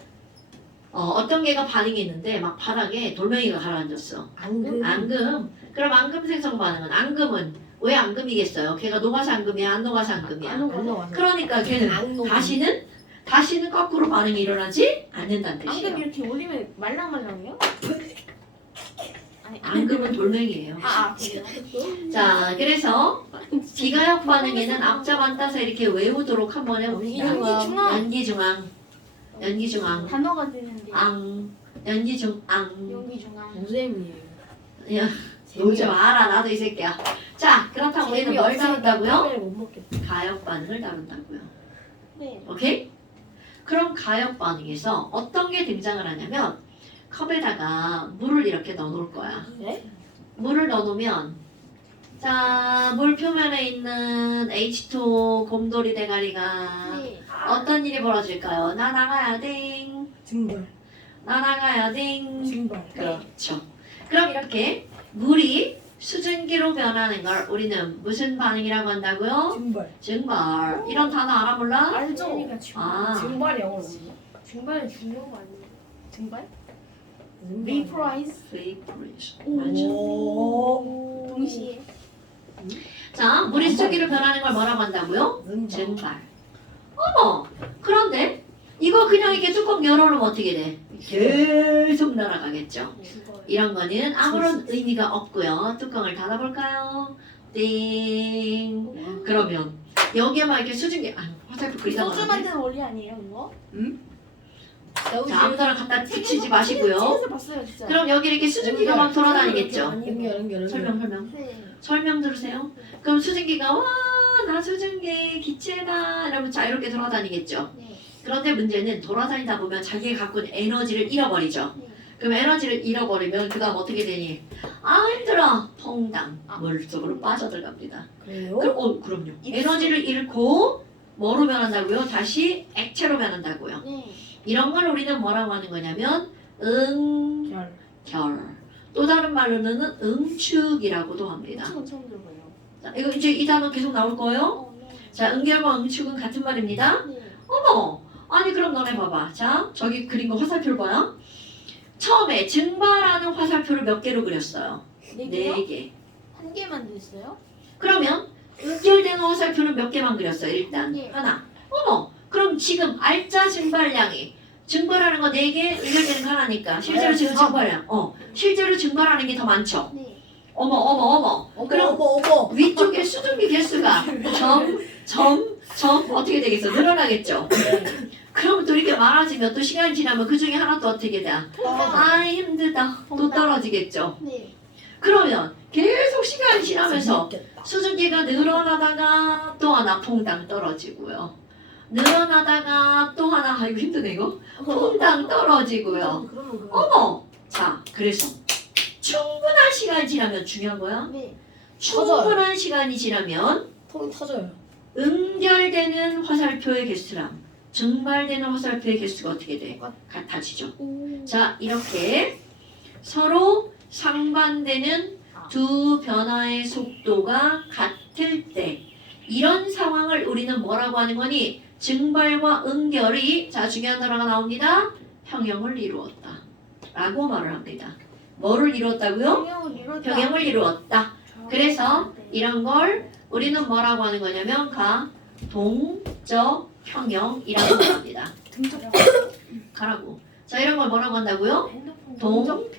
어떤 개가 반응이 있는데 막 바닥에 돌멩이가 가라앉았어. 앙금. 앙금. 그럼 앙금 생성 반응은 앙금은 왜 앙금이겠어요? 걔가 녹아서 앙금이야, 안 녹아서 앙금이야. 안 나와서. 그러니까 걔는 앙금. 다시는 거꾸로 반응이 일어나지 않는다는 앙금 뜻이에요. 이렇게 올리면 말랑말랑해요? 아니 앙금은 돌멩이에요. 그래요? 자, 그래서 비가역 반응에는 앞잡 안 따서 이렇게 외우도록 한번 해봅시다. 연기중앙. 연기중앙. 연기중앙. 단어가 되는데. 연기중앙. 연기중앙. 노잼이에요. 야, 놀지 마라. 나도 이 새끼야. 자, 그렇다고 우리는 뭘 다룬다고요? 못 먹겠다. 가역 반응을 다룬다고요. 네. 오케이? 그럼 가역 반응에서 어떤 게 등장을 하냐면 컵에다가 물을 이렇게 넣어놓을 거야. 네? 물을 넣어놓으면 자, 물 표면에 있는 H2O 곰돌이 대가리가 네. 어떤 일이 벌어질까요? 나 나가야 딩. 증발. 나 나가야 딩. 증발. 그렇죠. 그럼 이렇게 물이 수증기로 변하는 걸 우리는 무슨 반응이라고 한다고요? 증발. 증발. 이런 단어 알아 몰라? 알죠? 그러니까 중 아, 증발이 영어로 뭐지? 중반에 죽는 거 아니에요? 증발? 증발. 리프라이즈. vaporization. 맞아. 오. 동시에. 자, 물이 수증기로 변하는 걸 뭐라고 한다고요? 증발. 증발. 어머, 그런데 이거 그냥 이렇게 뚜껑 열어놓으면 어떻게 돼? 계속 날아가겠죠. 죽어요. 이런 거는 아무런 의미가 없고요. 뚜껑을 닫아볼까요? 띵. 그러면 여기에만 이렇게 수증기, 화살표 그리 소주 나가는데. 만드는 원리 아니에요, 이거? 자, 아무거나 갖다 붙이지 마시고요. 책에서 봤어요, 진짜. 그럼 여기 이렇게 수증기가 막 돌아다니겠죠. 연결. 설명. 네. 설명 들으세요. 그럼 수증기가 와, 나 수증기 기체다. 이러면 자유롭게 돌아다니겠죠. 네. 그런데 문제는 돌아다니다 보면 자기가 갖고 있는 에너지를 잃어버리죠. 네. 그럼 에너지를 잃어버리면 그 다음 어떻게 되니? 아 힘들어. 퐁당 물속으로 빠져들갑니다. 그래요? 그럼요. 에너지를 잃고 뭐로 변한다고요? 다시 액체로 변한다고요. 네. 이런 걸 우리는 뭐라고 하는 거냐면 응결. 결. 또 다른 말로는 응축이라고도 합니다. 엄청 처음 들어봐요. 자, 이거 이제 이 단어 계속 나올 거예요. 네. 자, 응결과 응축은 같은 말입니다. 네. 어머! 아니 그럼 너네 봐봐. 자, 저기 그린 거 화살표를 봐요. 처음에 증발하는 화살표를 몇 개로 그렸어요? 네 개요? 4개. 한 개만 됐어요? 그러면 응결되는 화살표는 몇 개만 그렸어요? 일단 네. 하나. 어머! 그럼 지금 알짜 증발량이 증발하는 거 4개, 응결되는 거 하나니까 실제로 네, 지금 사. 증발량 실제로 증발하는 게 더 많죠? 네. 어머. 그럼 어머. 위쪽에 수증기 개수가 점 어떻게 되겠어? 늘어나겠죠? 그럼 또 이렇게 많아지면 또 시간이 지나면 그 중에 하나 또 어떻게 돼? 아 힘들다. 또 떨어지겠죠? 네. 그러면 계속 시간이 지나면서 재밌겠다. 수증기가 늘어나다가 또 하나 퐁당 떨어지고요. 늘어나다가 또 하나 아이고 힘드네 이거. 퐁당 떨어지고요. 그러면 그 어머! 자, 그래서 충분한 시간이 지나면 중요한 거야. 네. 충분한 시간이 지나면 통이 터져요. 응결되는 화살표의 개수랑 증발되는 화살표의 개수가 어떻게 돼? 같아지죠. 오. 자, 이렇게 서로 상반되는 두 변화의 속도가 같을 때 이런 상황을 우리는 뭐라고 하는 거니? 증발과 응결이 자 중요한 단어가 나옵니다. 평형을 이루었다. 라고 말을 합니다. 뭐를 이루었다고요? 평형을 이뤘다. 평형을 이루었다. 그래서 이런 걸 우리는 뭐라고 하는 거냐면 동적 평형이라고 말합니다. 가라고. 자 이런 걸 뭐라고 한다고요? 핸드폰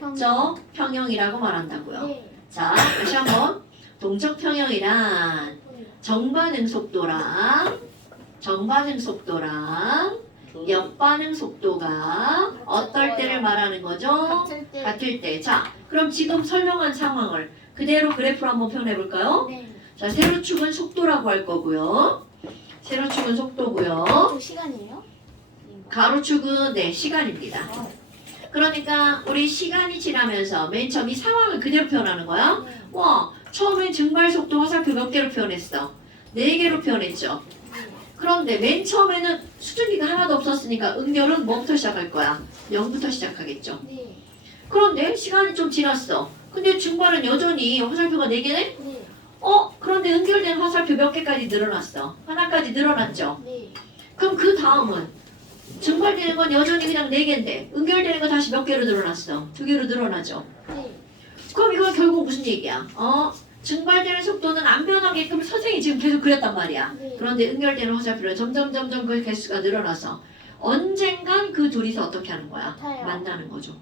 동적 평형이라고 말한다고요. 네. 자 다시 한번 동적 평형이란 정반응 속도랑 역반응 속도가 어떨 때를 말하는 거죠? 같을 때. 같을 때. 자, 그럼 지금 설명한 상황을 그대로 그래프로 한번 표현해 볼까요? 네. 자, 세로축은 속도라고 할 거고요. 세로축은 속도고요. 저 시간이에요? 가로축은 네, 시간입니다. 아, 그러니까 우리 시간이 지나면서 맨 처음 이 상황을 그대로 표현하는 거야. 네. 와, 처음엔 증발 속도 화살표 몇 개로 표현했어? 4개로 표현했죠. 그런데 맨 처음에는 수증기가 하나도 없었으니까 응렬은 뭐부터 시작할 거야? 0부터 시작하겠죠. 네. 그런데 시간이 좀 지났어. 근데 증발은 여전히 화살표가 4개네? 네. 그런데 응결된 화살표 몇 개까지 늘어났어? 하나까지 늘어났죠. 네. 그럼 그 다음은 증발되는 건 여전히 그냥 4개인데 응결되는 거 다시 몇 개로 늘어났어? 2개로 늘어나죠. 네. 그럼 이건 결국 무슨 얘기야? 증발되는 속도는 안 변하게끔 선생이 지금 계속 그렸단 말이야. 네. 그런데 응결되는 화살표는 점점 그 개수가 늘어나서 언젠간 그 둘이서 어떻게 하는 거야? 같아요. 만나는 거죠.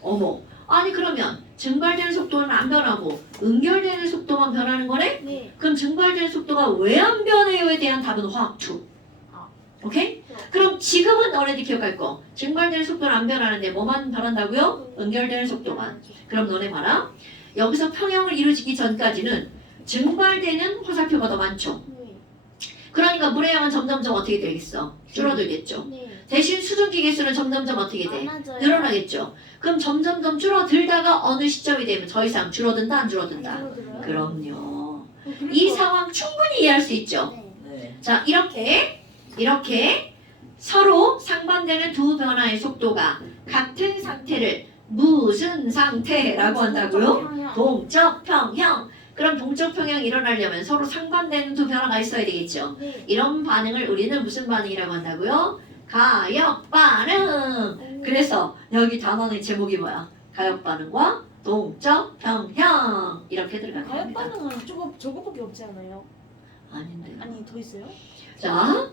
어머, 아니 그러면 증발되는 속도는 안 변하고 응결되는 속도만 변하는 거네? 네. 그럼 증발되는 속도가 왜 안 변해요에 대한 답은 화학 2. 오케이? 그럼 지금은 너네들 기억할 거. 증발되는 속도는 안 변하는데 뭐만 변한다고요? 응결되는 속도만. 그럼 너네 봐라. 여기서 평형을 이루어지기 전까지는 증발되는 화살표가 더 많죠. 네. 그러니까 물의 양은 점점점 어떻게 되겠어? 줄어들겠죠. 네. 대신 수증기 개수는 점점점 어떻게 돼? 많아져요. 늘어나겠죠. 그럼 점점점 줄어들다가 어느 시점이 되면 더 이상 줄어든다 안 줄어든다? 줄어들어요? 그럼요. 그러니까. 이 상황 충분히 이해할 수 있죠. 네. 네. 자, 이렇게 서로 상반되는 두 변화의 속도가 같은 상태를 무슨 상태라고 한다고요? 평형. 동적 평형. 그럼 동적 평형이 일어나려면 서로 상반되는 두 변화가 있어야 되겠죠. 네. 이런 반응을 우리는 무슨 반응이라고 한다고요? 가역 반응. 그래서 여기 단원의 제목이 뭐야? 가역 반응과 동적 평형 이렇게 들어가는 가역 겁니다. 반응은 저거밖에 없지 않아요? 아닌데. 아니 더 있어요? 자,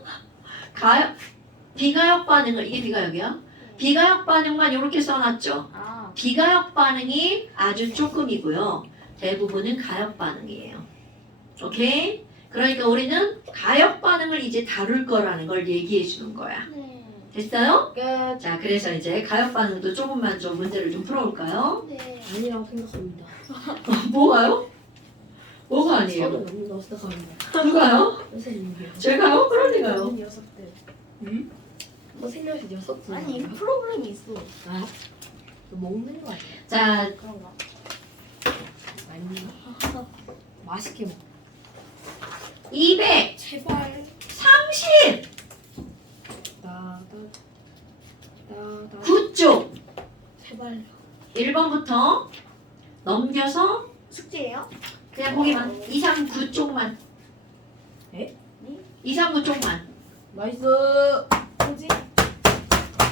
비가역 반응을 이게 비가역이야? 비가역 반응만 이렇게 써놨죠. 아. 비가역 반응이 아주 조금이고요. 대부분은 가역 반응이에요. 오케이? 그러니까 우리는 가역 반응을 이제 다룰 거라는 걸 얘기해 주는 거야. 네. 됐어요? 끝. 자, 그래서 이제 가역 반응도 조금만 좀 문제를 좀 풀어볼까요? 네. 아니라고 생각합니다. 뭐가요? 뭐가 아니에요? 저는 아니라고 생각합니다. 누가요? 선생님이요. 제가요? 그럴 리가요. 6대. 선생님한테 6분. 아니 프로그램이 있어. 아, 너 먹는 거 아니야? 자, 그런가? 아닌가? 맛있게 먹. 230! 제발. 나나 9쪽 제발. 1번부터 넘겨서 숙제예요? 그냥 보기만 2, 3, 9쪽만 에? 2, 3, 9쪽만 나이스. 뭐지?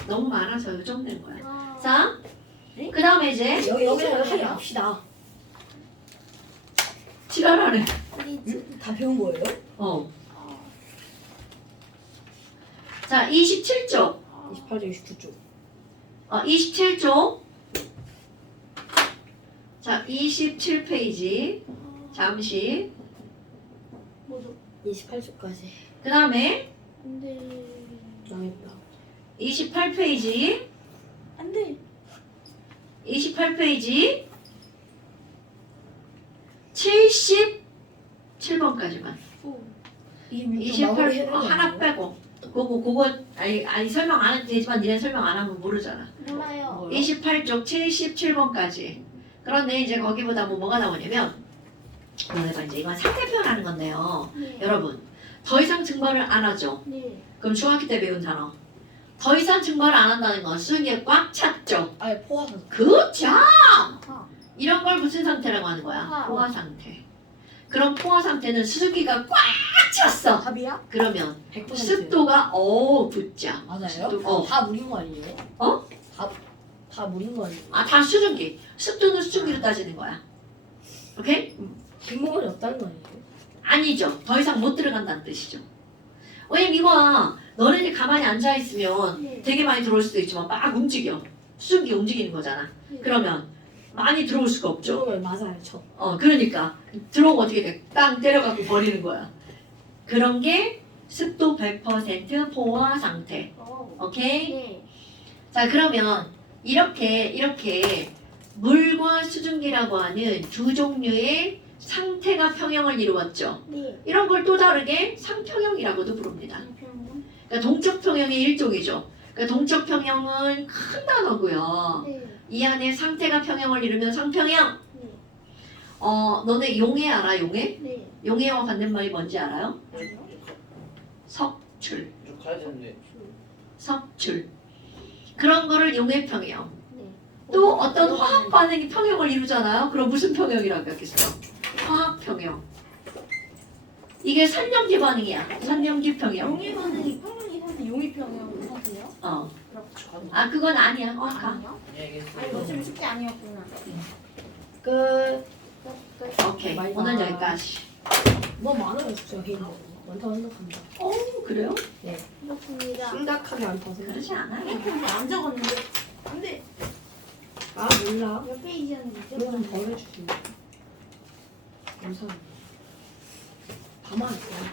너무 많아서 이 정도 된 거야. 아. 자, 그 다음에 이제 여기서 하지 맙시다. 지랄하네. 프리즈. 다 배운 거예요? 자, 27쪽 28조 29조. 27쪽 자, 27페이지 잠시 뭐죠? 28조까지. 그 다음에 안돼. 망했다. 28페이지 안돼. 28페이지 77번까지만 이게 28 하나 빼고 그거 아니 설명 안 해도 되지만 니네 설명 안 하면 모르잖아. 몰라요. 28쪽 77번까지. 그런데 이제 거기보다 뭐가 나오냐면 너네가 이제 이건 상태 표현하는 건데요. 네. 여러분 더 이상 증발을 안 하죠. 네. 그럼 중학교 때 배운 단어. 더 이상 증발을 안 한다는 건 수증기가 꽉 찼죠. 아예 포화산. 그렇죠. 아. 이런 걸 무슨 상태라고 하는 거야? 포화. 포화 상태. 그럼 포화 상태는 수증기가 꽉 찼어. 답이야? 그러면 100%. 습도가 붙자. 맞아요? 습도, 다 물인 거 아니에요? 어? 다 물인 거 아니에요? 다 수증기. 습도는 수증기로 따지는 거야. 오케이? 빈공간이 없다는 거 아니에요? 아니죠. 더 이상 못 들어간다는 뜻이죠. 왜냐면 이거야 너네들 가만히 앉아있으면 네. 되게 많이 들어올 수도 있지만 막 움직여. 수증기 움직이는 거잖아. 네. 그러면 많이 들어올 수가 없죠. 그러면 맞아요, 저. 그러니까 들어오면 어떻게 돼? 땅 때려갖고 버리는 거야. 그런 게 습도 100% 포화 상태. 오케이? 네. 자, 그러면 이렇게 물과 수증기라고 하는 두 종류의 상태가 평형을 이루었죠. 네. 이런 걸 또 다르게 상평형이라고도 부릅니다. 상평형. 그러니까 동적 평형의 일종이죠. 그러니까 동적 평형은 큰 단어고요. 네. 이 안에 상태가 평형을 이루면 상평형. 네. 너네 용해 알아? 용해? 네. 용해와 반대말이 뭔지 알아요? 아니요? 석출. 좀 가야 되는데. 석출. 그런 거를 용해 평형. 네. 또 어떤 화학 반응이 평형을 이루잖아요. 그럼 무슨 평형이라고 했겠어요? 화학 평형. 이게 산염기 반응이야. 산염기 평형. 용의 반응이 평형이 사실 용의 평형 사세요? 아, 그건 아니야. 아까. 아니요? 네, 아니 알겠어요. 어차피 숙제 아니었구나. 끝. 오케이. 많이 오늘 봐. 여기까지. 너무 많아요 진짜 개인 많다고 생각합니다. 그래요? 그렇습니다. 심각하게 많다고 생각. 그러지 않아요. 이렇게 안 적었는데. 근데 아 몰라. 몇 페이지였는지 이거 좀 덜 해주시면. 감사합니다. 다만 있어요.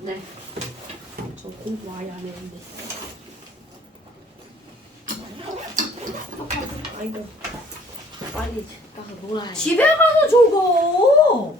네. 저 공부 아예 안 했는데. 아이고. 빨리 집 가서 놀아야 돼. 집에 가서 적어.